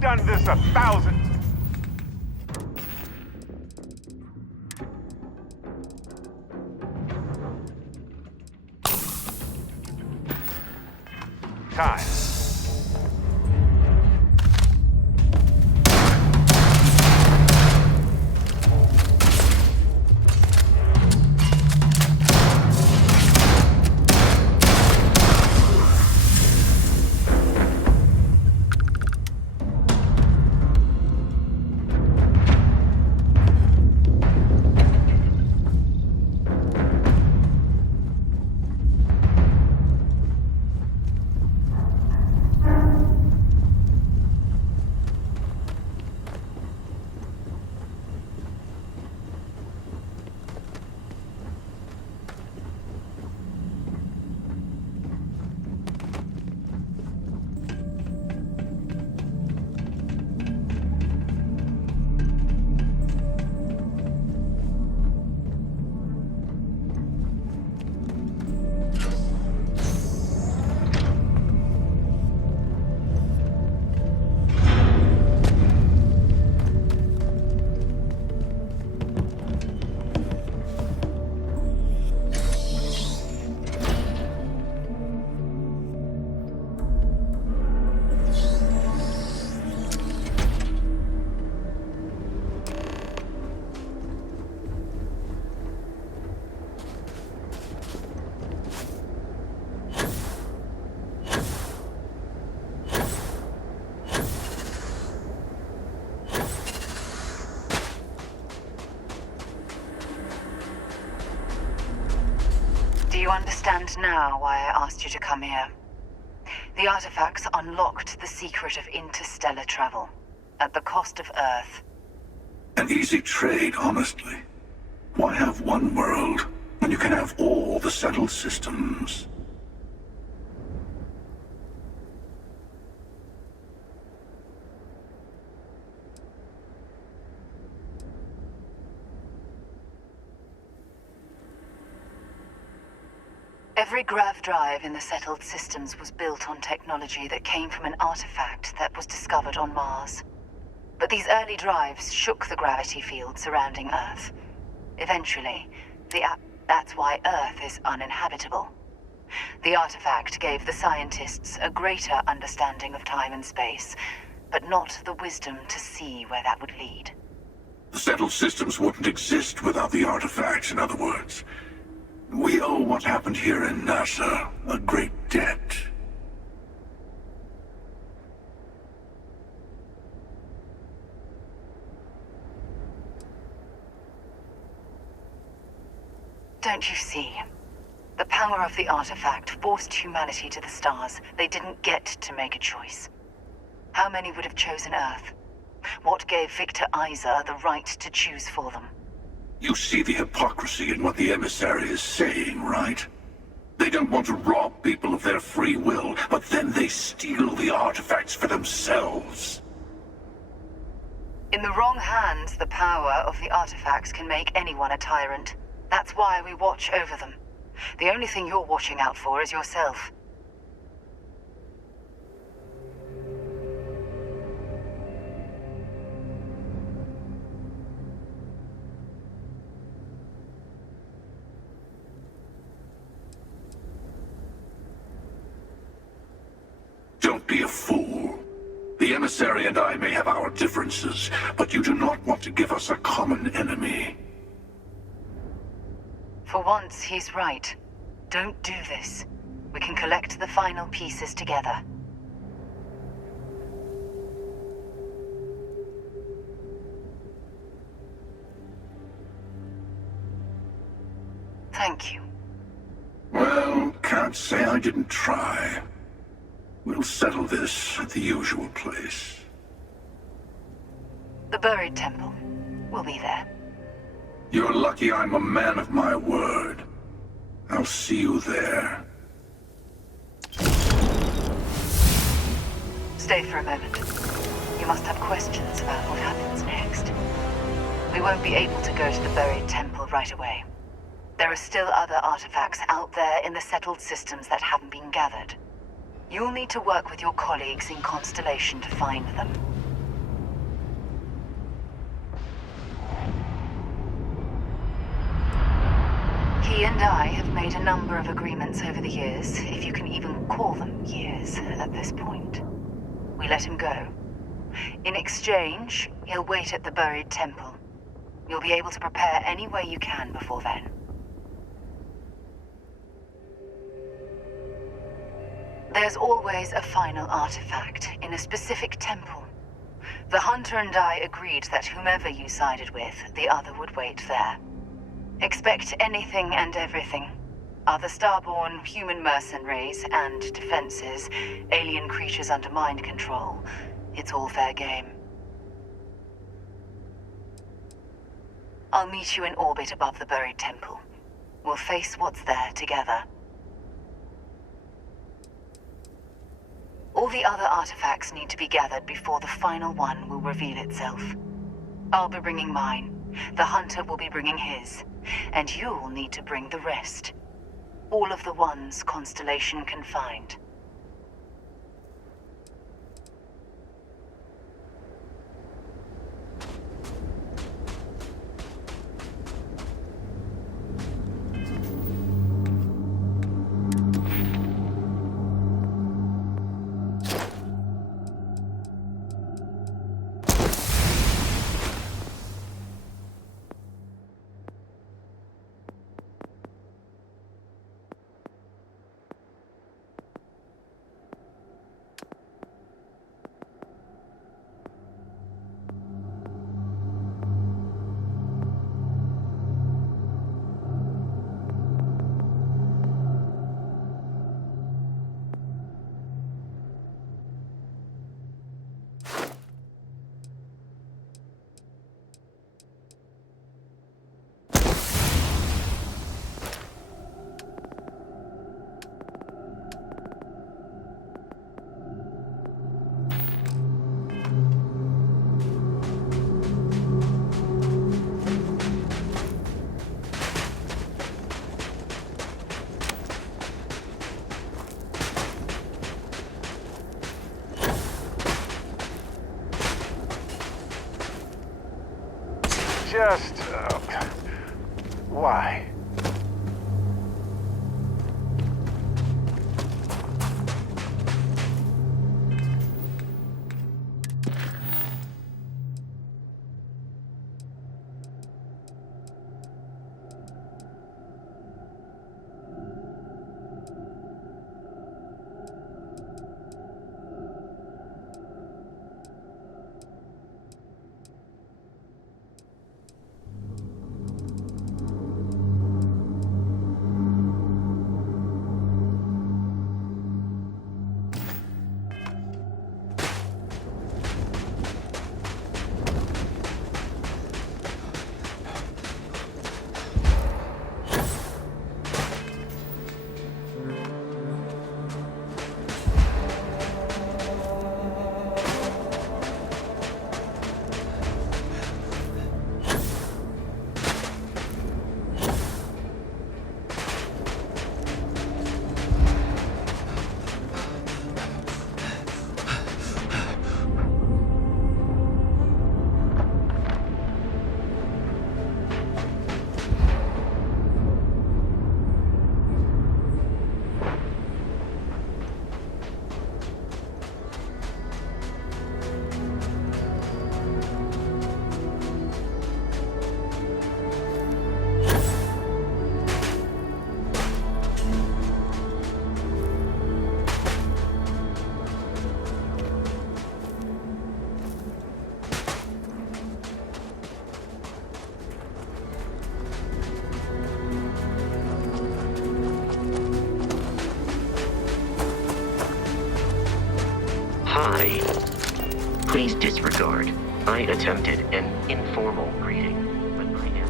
I've done this 1,000... time. Do you understand now why I asked you to come here? The artifacts unlocked the secret of interstellar travel, at the cost of Earth. An easy trade, honestly. Why have one world when you can have all the settled systems? Every grav drive in the settled systems was built on technology that came from an artifact that was discovered on Mars. But these early drives shook the gravity field surrounding Earth. Eventually, that's why Earth is uninhabitable. The artifact gave the scientists a greater understanding of time and space, but not the wisdom to see where that would lead. The settled systems wouldn't exist without the artifacts, in other words. We owe what happened here in NASA a great debt. Don't you see? The power of the artifact forced humanity to the stars. They didn't get to make a choice. How many would have chosen Earth? What gave Victor Isa the right to choose for them? You see the hypocrisy in what the emissary is saying, right? They don't want to rob people of their free will, but then they steal the artifacts for themselves. In the wrong hands, the power of the artifacts can make anyone a tyrant. That's why we watch over them. The only thing you're watching out for is yourself. Don't be a fool. The emissary and I may have our differences, but you do not want to give us a common enemy. For once, he's right. Don't do this. We can collect the final pieces together. Thank you. Well, can't say I didn't try. We'll settle this at the usual place. The buried temple. We'll be there. You're lucky I'm a man of my word. I'll see you there. Stay for a moment. You must have questions about what happens next. We won't be able to go to the buried temple right away. There are still other artifacts out there in the settled systems that haven't been gathered. You'll need to work with your colleagues in Constellation to find them. and I have made a number of agreements over the years, if you can even call them years at this point. We let him go. In exchange, he'll wait at the buried temple. You'll be able to prepare any way you can before then. There's always a final artifact in a specific temple. The Hunter and I agreed that whomever you sided with, the other would wait there. Expect anything and everything. Other Starborn, human mercenaries, and defenses, alien creatures under mind control. It's all fair game. I'll meet you in orbit above the buried temple. We'll face what's there together. All the other artifacts need to be gathered before the final one will reveal itself. I'll be bringing mine. The Hunter will be bringing his. And you'll need to bring the rest. All of the ones Constellation can find. Just, why? Hi. Please disregard. I attempted an informal greeting, but I am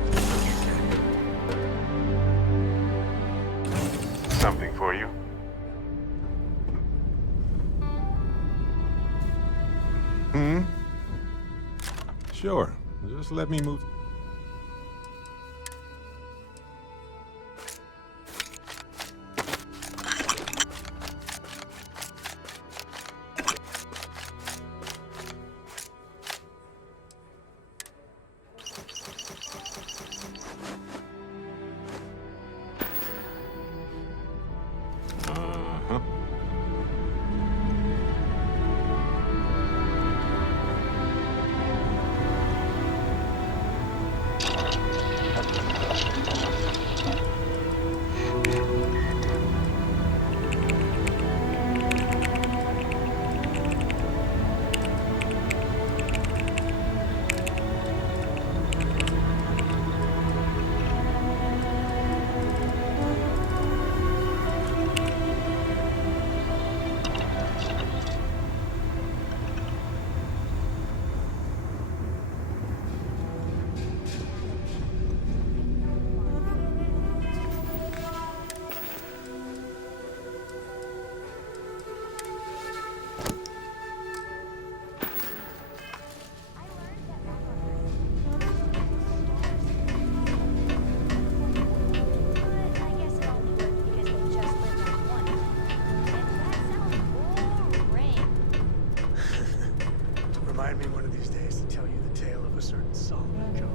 Something for you? Sure. Just let me move. days to tell you the tale of a certain song, Joe.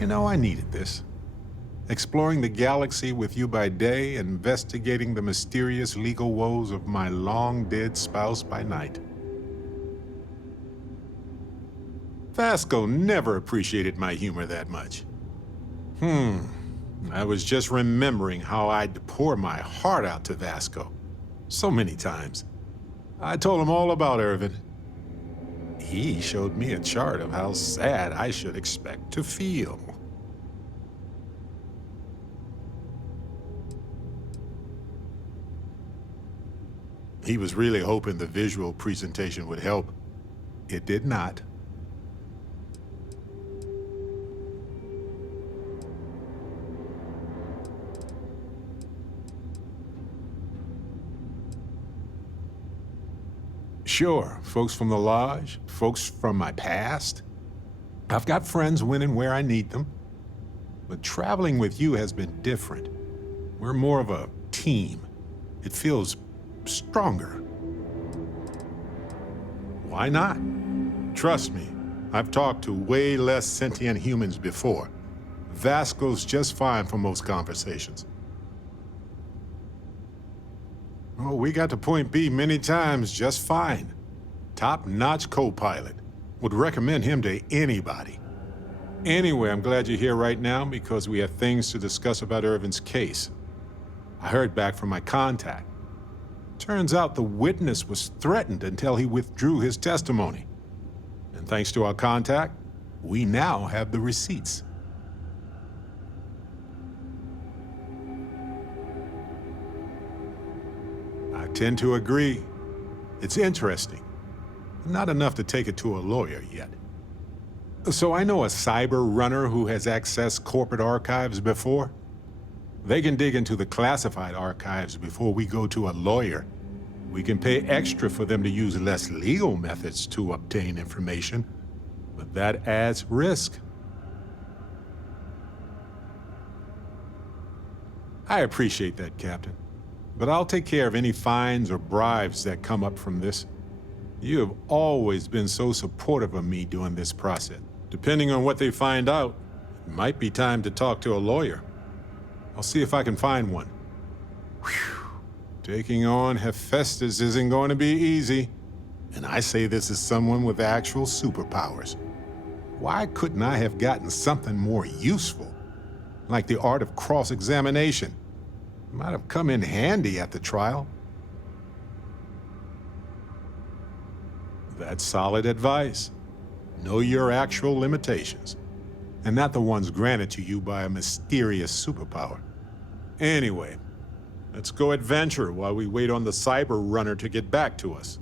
You know, I needed this. Exploring the galaxy with you by day, investigating the mysterious legal woes of my long-dead spouse by night. Vasco never appreciated my humor that much. I was just remembering how I'd pour my heart out to Vasco. So many times. I told him all about Irvin. He showed me a chart of how sad I should expect to feel. He was really hoping the visual presentation would help. It did not. Sure, folks from the Lodge, folks from my past. I've got friends when and where I need them. But traveling with you has been different. We're more of a team. It feels stronger. Why not? Trust me, I've talked to way less sentient humans before. Vasco's just fine for most conversations. Oh, we got to point B many times just fine. Top-notch co-pilot. Would recommend him to anybody. Anyway, I'm glad you're here right now because we have things to discuss about Irvin's case. I heard back from my contact. Turns out the witness was threatened until he withdrew his testimony. And thanks to our contact, we now have the receipts. I tend to agree. It's interesting. Not enough to take it to a lawyer yet. So I know a cyber runner who has accessed corporate archives before. They can dig into the classified archives before we go to a lawyer. We can pay extra for them to use less legal methods to obtain information, but that adds risk. I appreciate that, Captain. But I'll take care of any fines or bribes that come up from this. You have always been so supportive of me during this process. Depending on what they find out, it might be time to talk to a lawyer. I'll see if I can find one. Whew. Taking on Hephaestus isn't going to be easy. And I say this as someone with actual superpowers. Why couldn't I have gotten something more useful? Like the art of cross-examination. Might have come in handy at the trial. That's solid advice. Know your actual limitations, and not the ones granted to you by a mysterious superpower. Anyway, let's go adventure while we wait on the cyber runner to get back to us.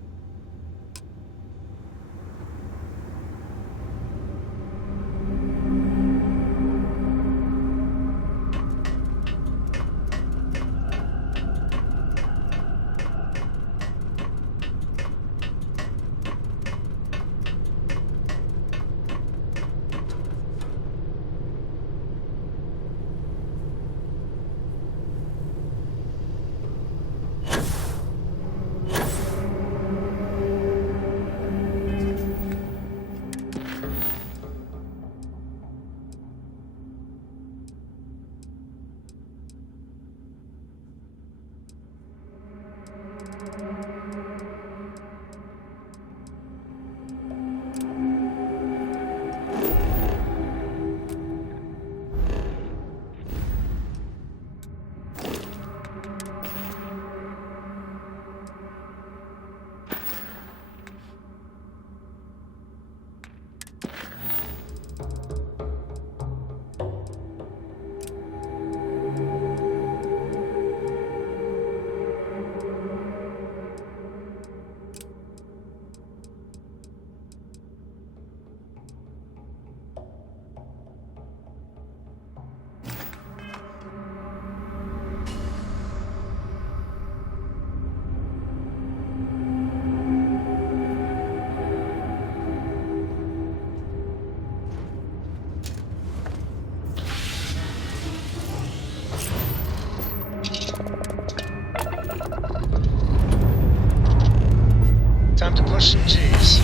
Time to push some G's.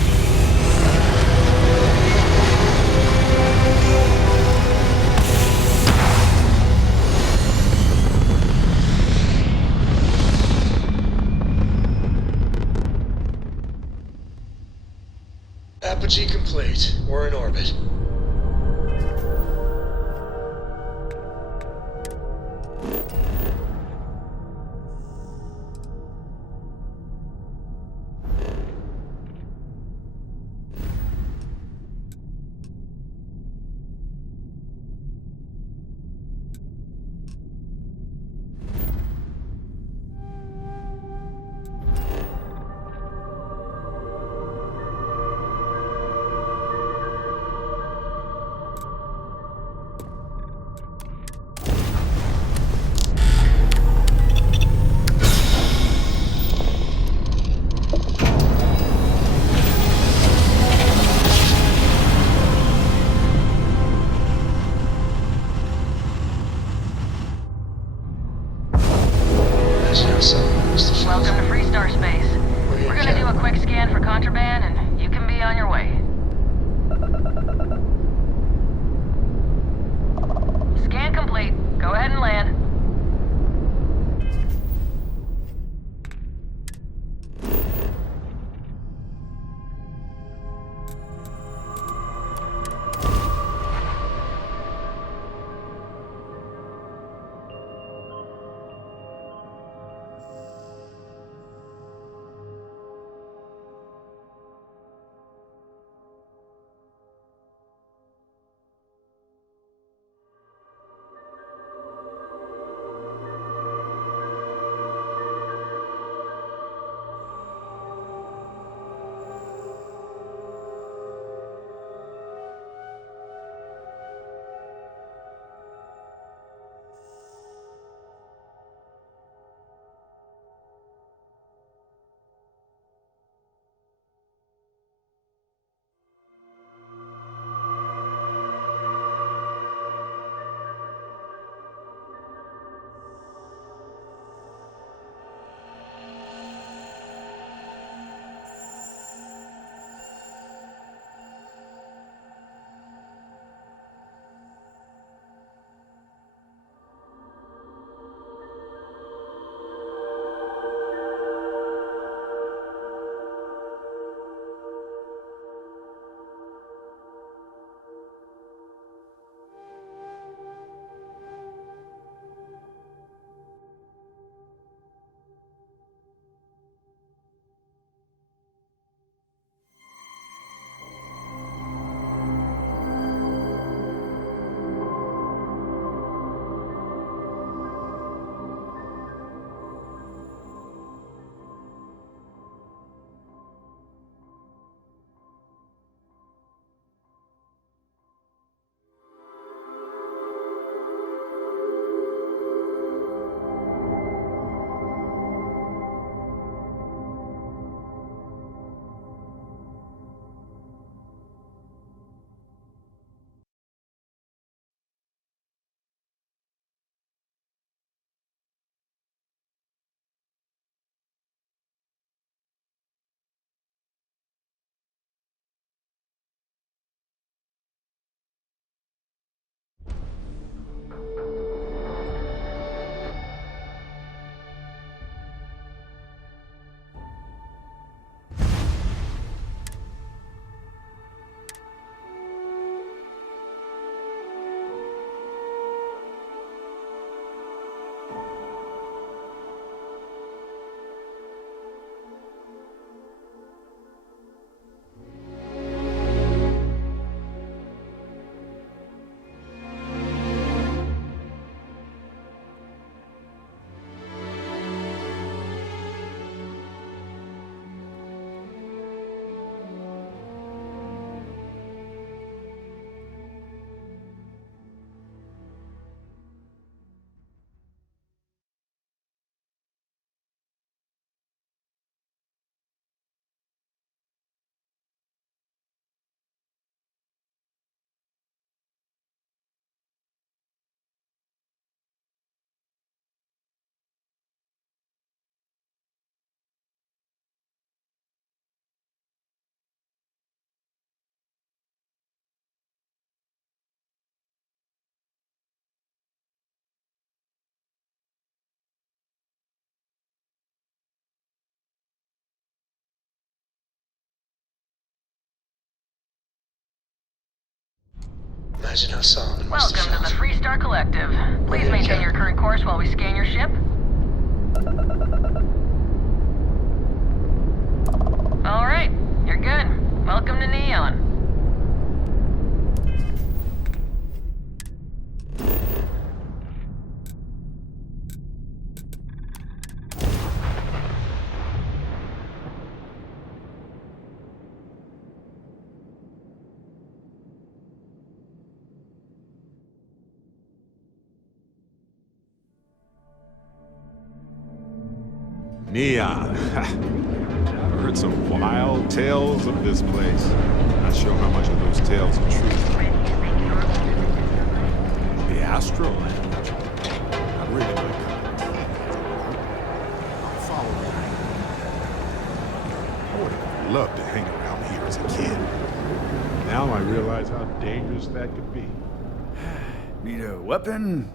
Apogee complete. We're in orbit. Welcome to Freestar Space. We're gonna do a quick scan for contraband, and you can be on your way. Scan complete. Go ahead and land. Imagine how solemn it must Welcome have to the felt. Freestar Collective. Please maintain your current course while we scan your ship. Alright, you're good. Welcome to Neon. Neon. I've heard some wild tales of this place. Not sure how much of those tales are true. The Astral Land. I really like it. I'll follow you. I would have loved to hang around here as a kid. Now I realize how dangerous that could be. Need a weapon?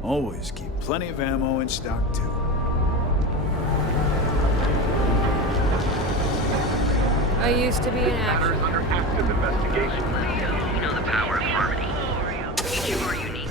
Always keep plenty of ammo in stock, too. I used to be an actor. Under active investigation. You know the power of harmony. Each of our unique.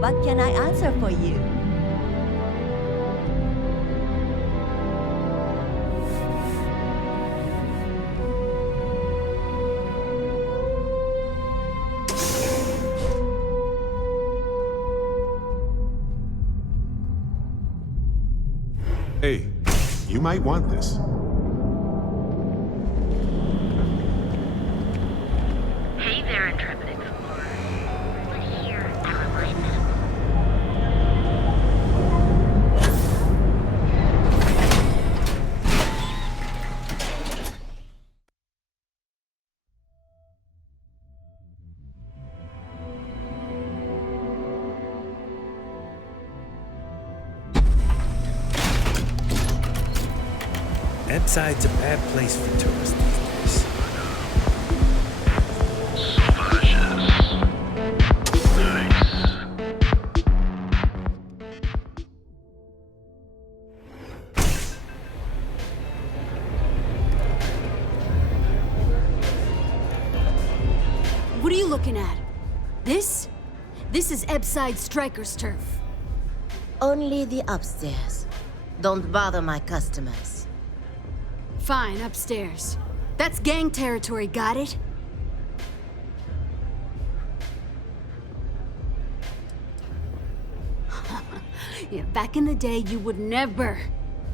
What can I answer for you? Hey, you might want this. Hey there, Intrepid Explorer. We're here to remind them. Ebside's a bad place for tourists these days. What are you looking at? This? This is Ebside Striker's turf. Only the upstairs. Don't bother my customers. Fine, upstairs. That's gang territory, got it? Yeah, back in the day, you would never.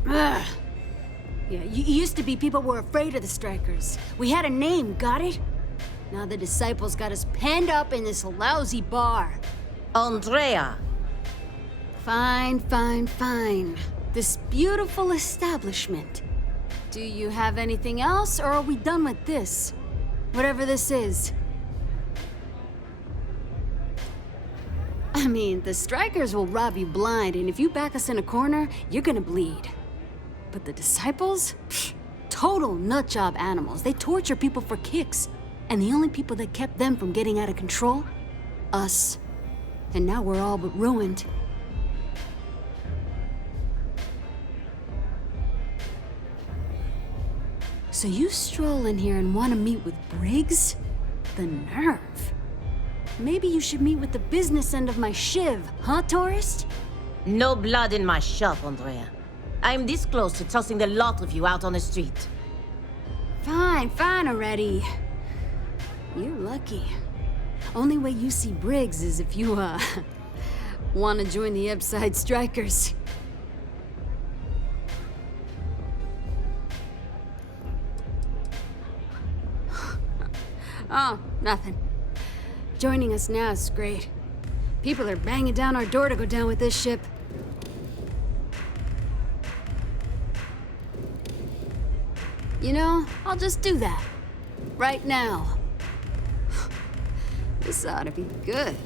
Ugh. Yeah, you used to be people were afraid of the Strikers. We had a name, got it? Now the disciples got us penned up in this lousy bar. Andrea! Fine, fine, fine. This beautiful establishment. Do you have anything else, or are we done with this? Whatever this is. I mean, the Strikers will rob you blind, and if you back us in a corner, you're gonna bleed. But the disciples? Pfft, total nutjob animals. They torture people for kicks. And the only people that kept them from getting out of control? Us. And now we're all but ruined. So you stroll in here and want to meet with Briggs? The nerve. Maybe you should meet with the business end of my shiv, huh, tourist? No blood in my shop, Andrea. I'm this close to tossing the lot of you out on the street. Fine, fine already. You're lucky. Only way you see Briggs is if you, want to join the Ebside Strikers. Oh, nothing. Joining us now is great. People are banging down our door to go down with this ship. You know, I'll just do that. Right now. This ought to be good.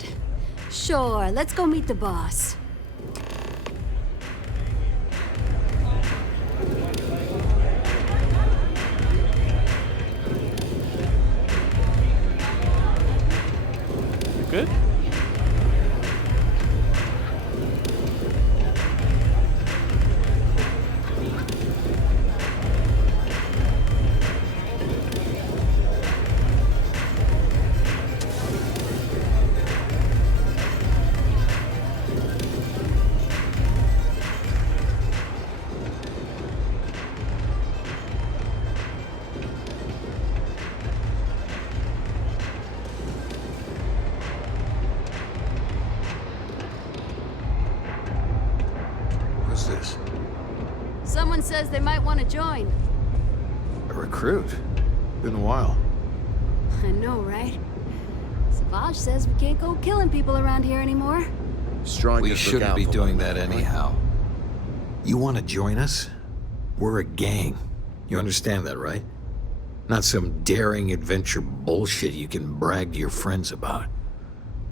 Sure, let's go meet the boss. Good? What's this? Someone says they might want to join. A recruit? Been a while. I know, right? Savage says we can't go killing people around here anymore. We shouldn't be doing that anyhow. You want to join us? We're a gang. You understand that, right? Not some daring adventure bullshit you can brag to your friends about.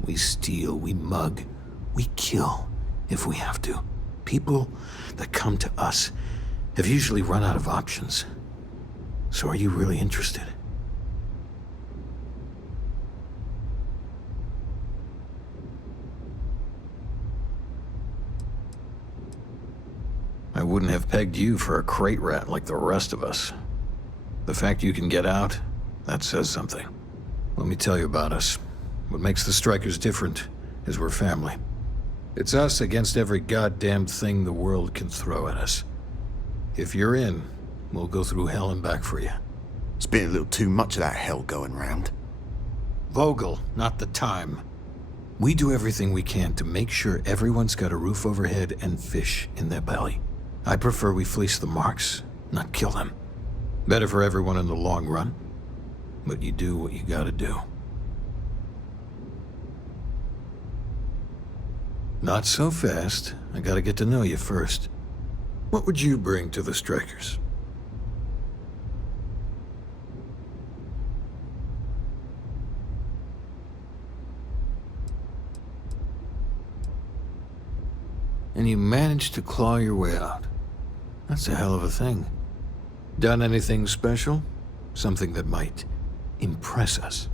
We steal, we mug, we kill if we have to. People that come to us have usually run out of options. So are you really interested? I wouldn't have pegged you for a crate rat like the rest of us. The fact you can get out, that says something. Let me tell you about us. What makes the Strikers different is we're family. It's us against every goddamn thing the world can throw at us. If you're in, we'll go through hell and back for you. It's been a little too much of that hell going round. Vogel, not the time. We do everything we can to make sure everyone's got a roof overhead and fish in their belly. I prefer we fleece the marks, not kill them. Better for everyone in the long run. But you do what you gotta do. Not so fast. I gotta get to know you first. What would you bring to the Strikers? And you managed to claw your way out. That's a hell of a thing. Done anything special? Something that might impress us?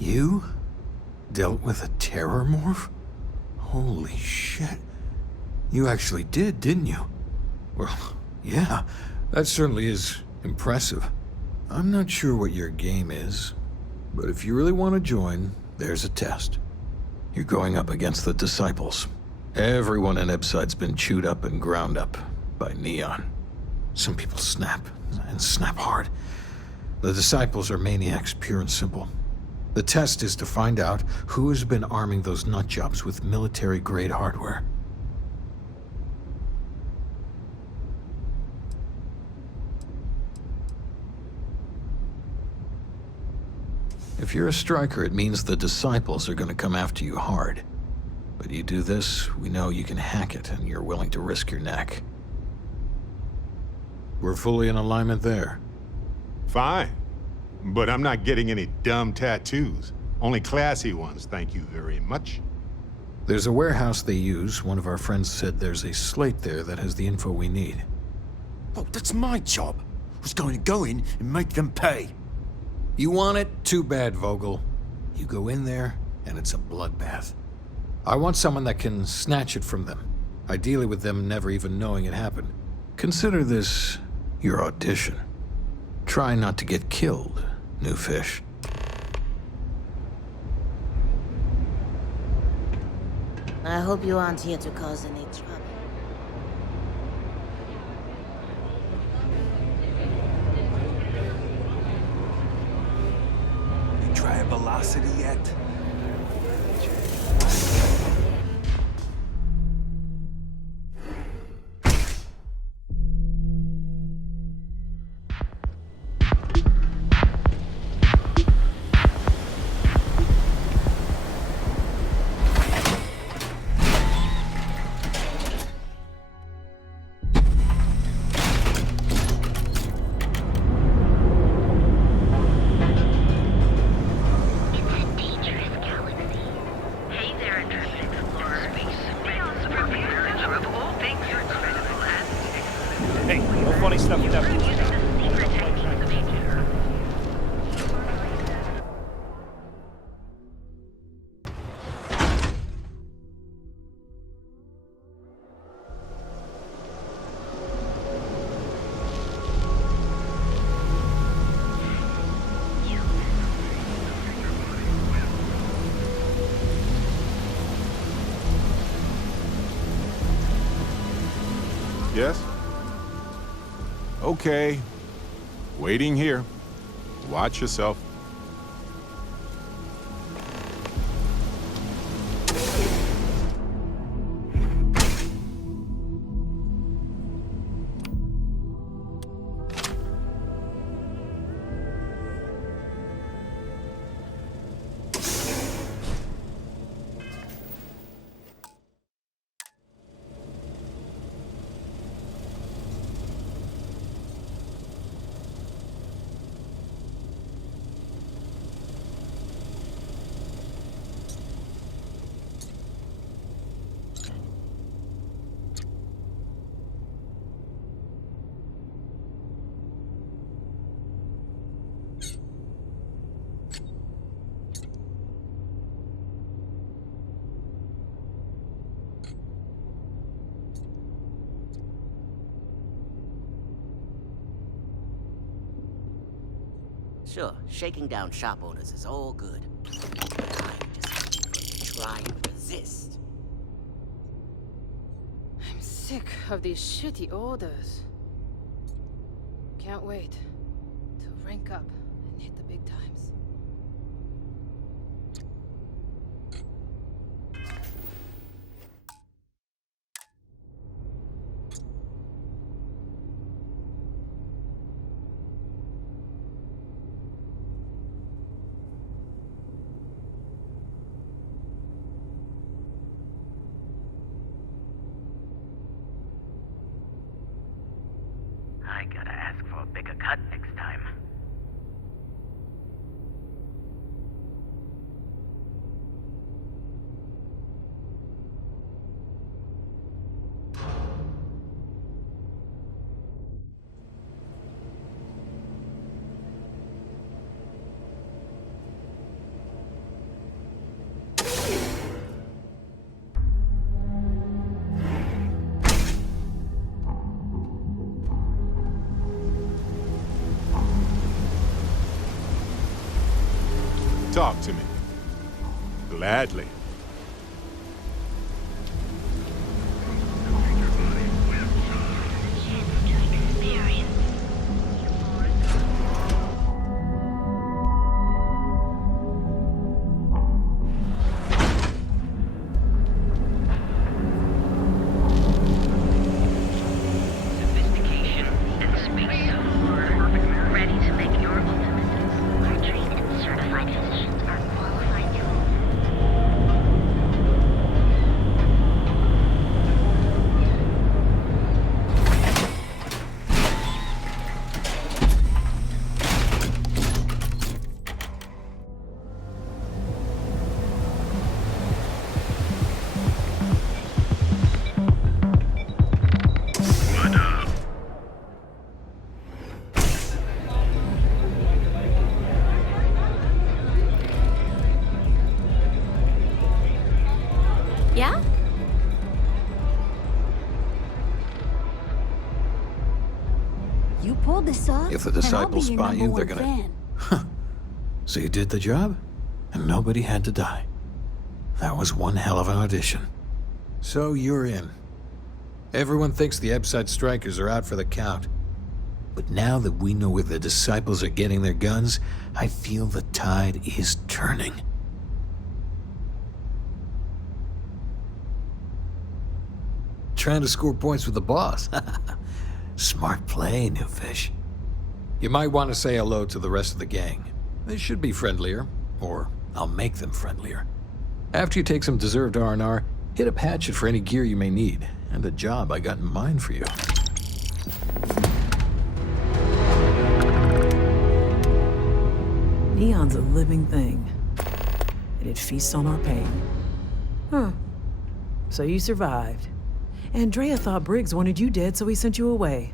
You dealt with a terror morph? Holy shit. You actually did, didn't you? Well, yeah, that certainly is impressive. I'm not sure what your game is, but if you really want to join, there's a test. You're going up against the Disciples. Everyone in Ebside's been chewed up and ground up by Neon. Some people snap, and snap hard. The Disciples are maniacs, pure and simple. The test is to find out who has been arming those nutjobs with military-grade hardware. If you're a striker, it means the Disciples are going to come after you hard. But you do this, we know you can hack it, and you're willing to risk your neck. We're fully in alignment there. Fine. But I'm not getting any dumb tattoos. Only classy ones, thank you very much. There's a warehouse they use. One of our friends said there's a slate there that has the info we need. Oh, that's my job. I was going to go in and make them pay. You want it? Too bad, Vogel. You go in there, and it's a bloodbath. I want someone that can snatch it from them. Ideally with them never even knowing it happened. Consider this your audition. Try not to get killed, new fish. I hope you aren't here to cause any trouble. You try velocity yet? Yes? Okay. Waiting here. Watch yourself. Sure, shaking down shop owners is all good. I'm just waiting for you to try and resist. I'm sick of these shitty orders. Can't wait to rank up and hit the big times. I gotta ask for a bigger cut next time. Talk to me. Gladly. Sophistication and space. Ready to make your ultimate. Our trained and certified physicians are qualified to. Yeah? You pulled this off. If the and I'll disciples be your spot number you, they're one gonna... fan. So you did the job? And nobody had to die. That was one hell of an audition. So you're in. Everyone thinks the Ebside strikers are out for the count. But now that we know where the disciples are getting their guns, I feel the tide is turning. Trying to score points with the boss. Smart play, new fish. You might want to say hello to the rest of the gang. They should be friendlier, or I'll make them friendlier. After you take some deserved R&R, hit up Hatchet for any gear you may need, and a job I got in mind for you. Neon's a living thing, and it feasts on our pain. Huh. So you survived. Andrea thought Briggs wanted you dead, so he sent you away.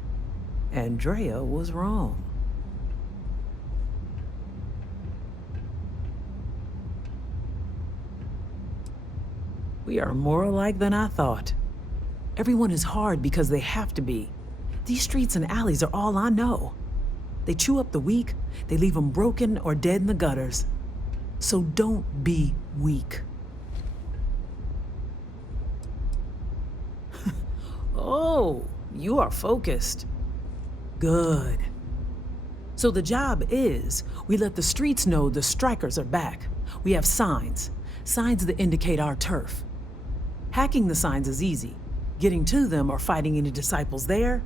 Andrea was wrong. We are more alike than I thought. Everyone is hard because they have to be. These streets and alleys are all I know. They chew up the weak, they leave them broken or dead in the gutters. So don't be weak. Oh, you are focused. Good. So the job is, we let the streets know the strikers are back. We have signs that indicate our turf. Hacking the signs is easy. Getting to them or fighting any disciples there,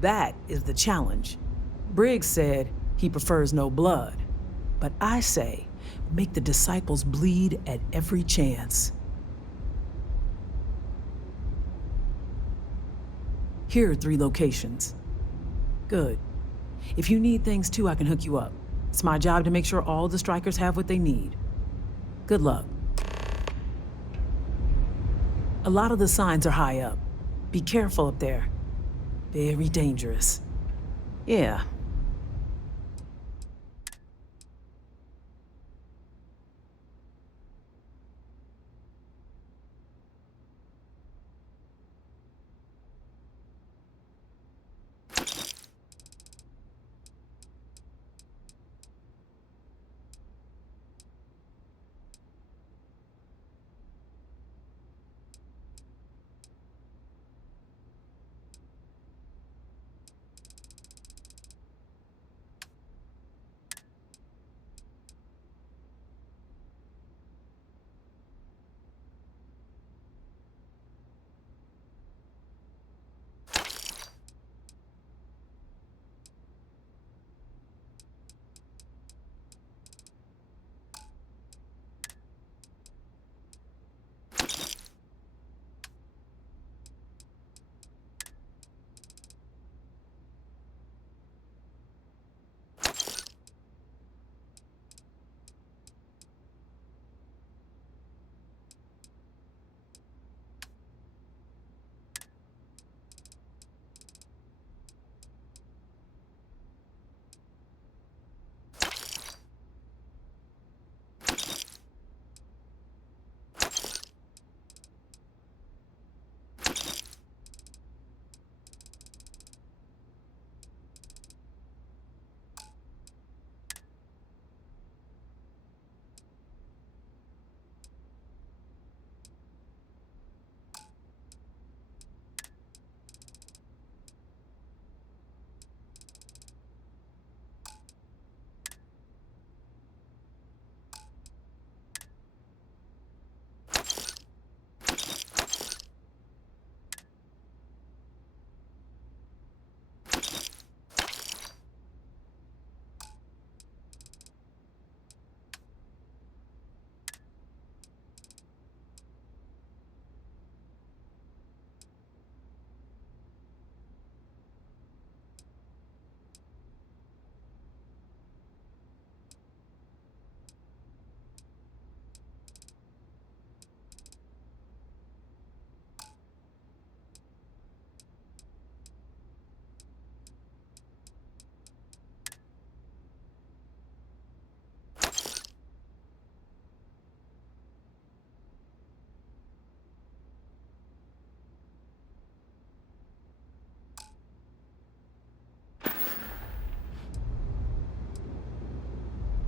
that is the challenge. Briggs said he prefers no blood, but I say make the disciples bleed at every chance. Here are 3 locations. Good. If you need things too, I can hook you up. It's my job to make sure all the strikers have what they need. Good luck. A lot of the signs are high up. Be careful up there. Very dangerous. Yeah.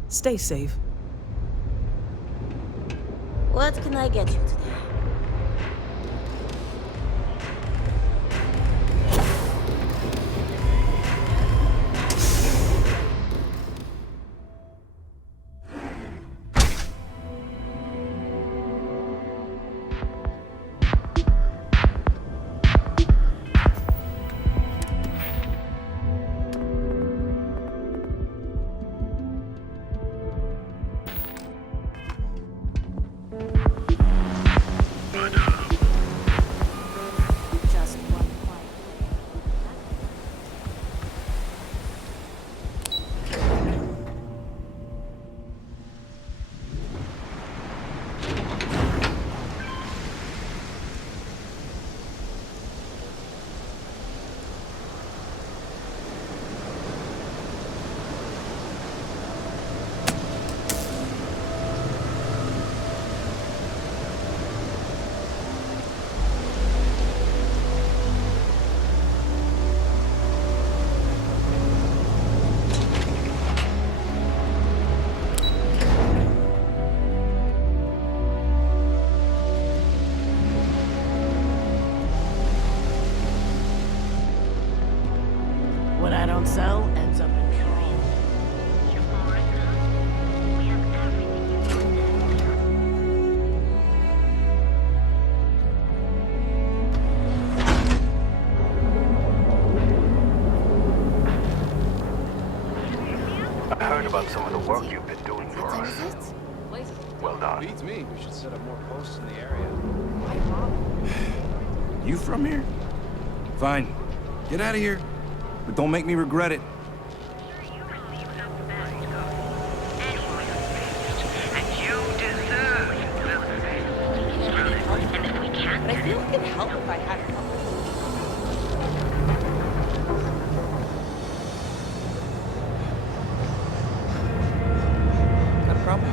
Stay safe. What can I get you today? What I don't sell ends up in trouble. I heard about some of the work you've been doing for us. Well done. Beats me. We should set up more posts in the area. You from here? Fine. Get out of here. But don't make me regret it. But I feel like it'd help if I had a couple. Got a problem?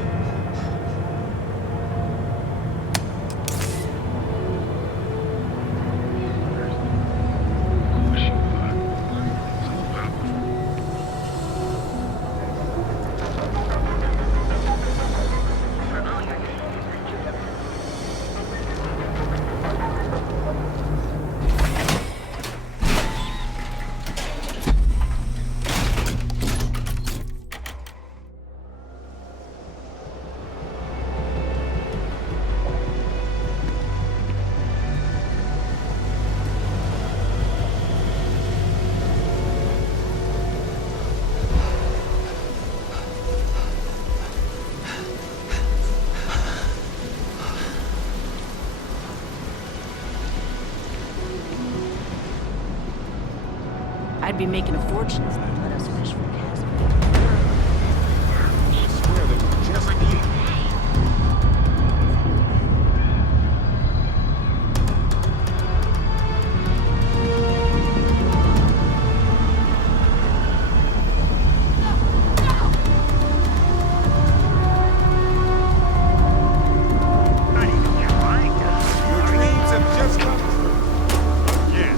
I'd be making a fortune if they let us fish for gas. Swear they were just eating. Your dreams have just come true. Yeah.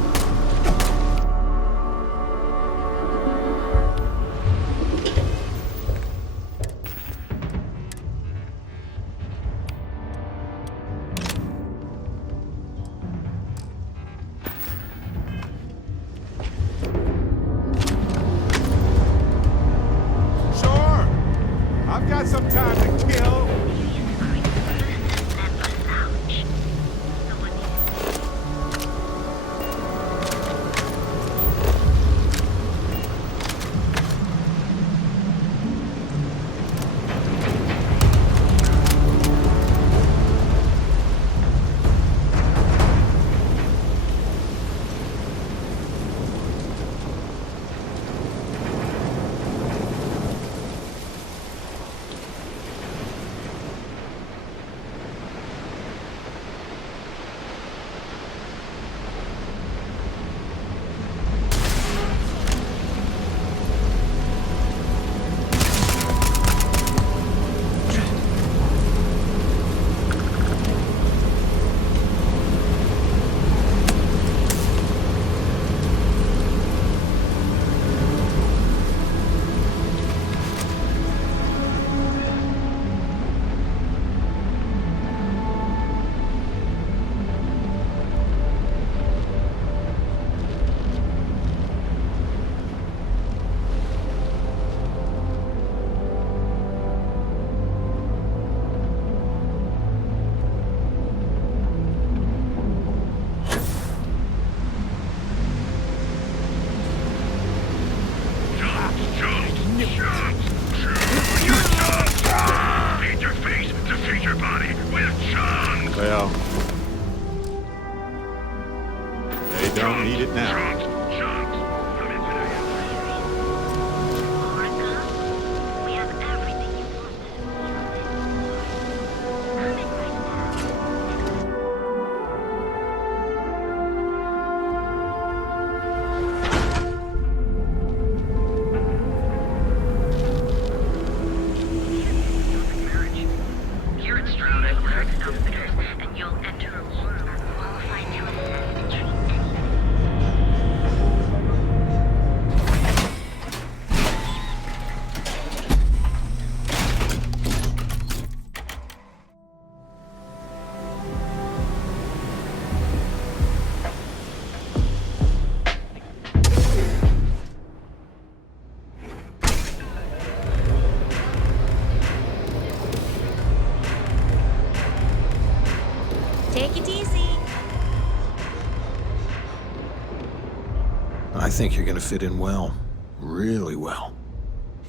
think you're gonna fit in well. Really well.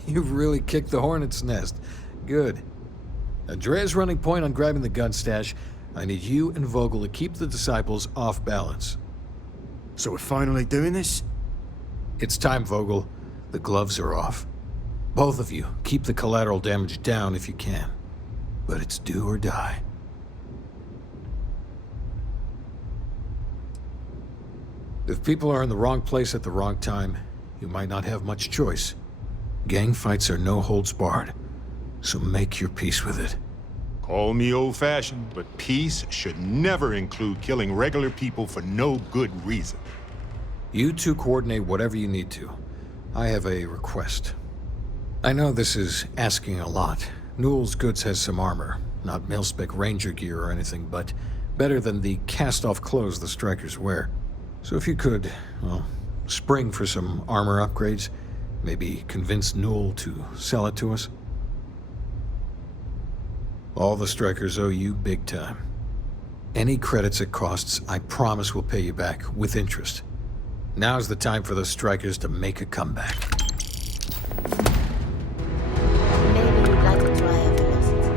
You've really kicked the hornet's nest. Good. Andrea's running point on grabbing the gun stash. I need you and Vogel to keep the disciples off balance. So we're finally doing this? It's time, Vogel. The gloves are off. Both of you, keep the collateral damage down if you can. But it's do or die. If people are in the wrong place at the wrong time, you might not have much choice. Gang fights are no holds barred, so make your peace with it. Call me old-fashioned, but peace should never include killing regular people for no good reason. You two coordinate whatever you need to. I have a request. I know this is asking a lot. Newell's Goods has some armor. Not mil-spec ranger gear or anything, but better than the cast-off clothes the strikers wear. So if you could, well, spring for some armor upgrades, maybe convince Newell to sell it to us. All the strikers owe you big time. Any credits it costs, I promise we'll pay you back with interest. Now's the time for the strikers to make a comeback. Maybe you'd like to try a velocity.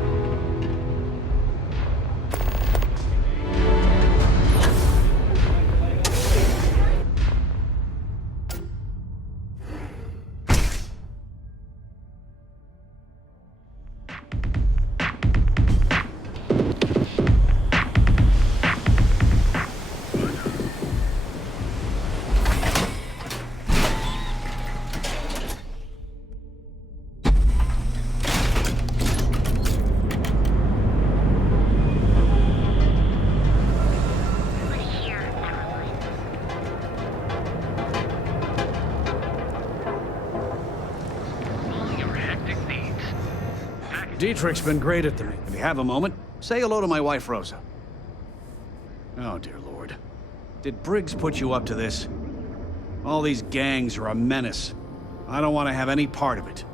Dietrich's been great at them. If you have a moment, say hello to my wife, Rosa. Oh, dear Lord. Did Briggs put you up to this? All these gangs are a menace. I don't want to have any part of it.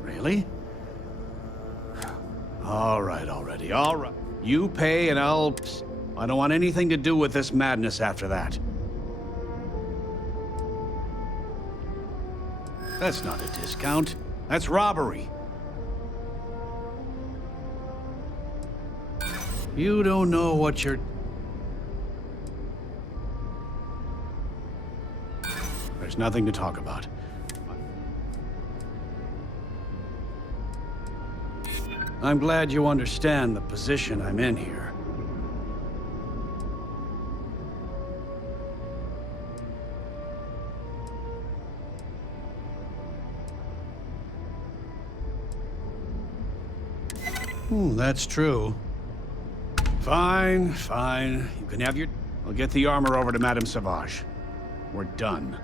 Really? All right, already, all right. You pay and I don't want anything to do with this madness after that. That's not a discount. That's robbery. You don't know what you're... There's nothing to talk about. I'm glad you understand the position I'm in here. That's true. Fine, fine. You can have your... I'll get the armor over to Madame Sauvage. We're done.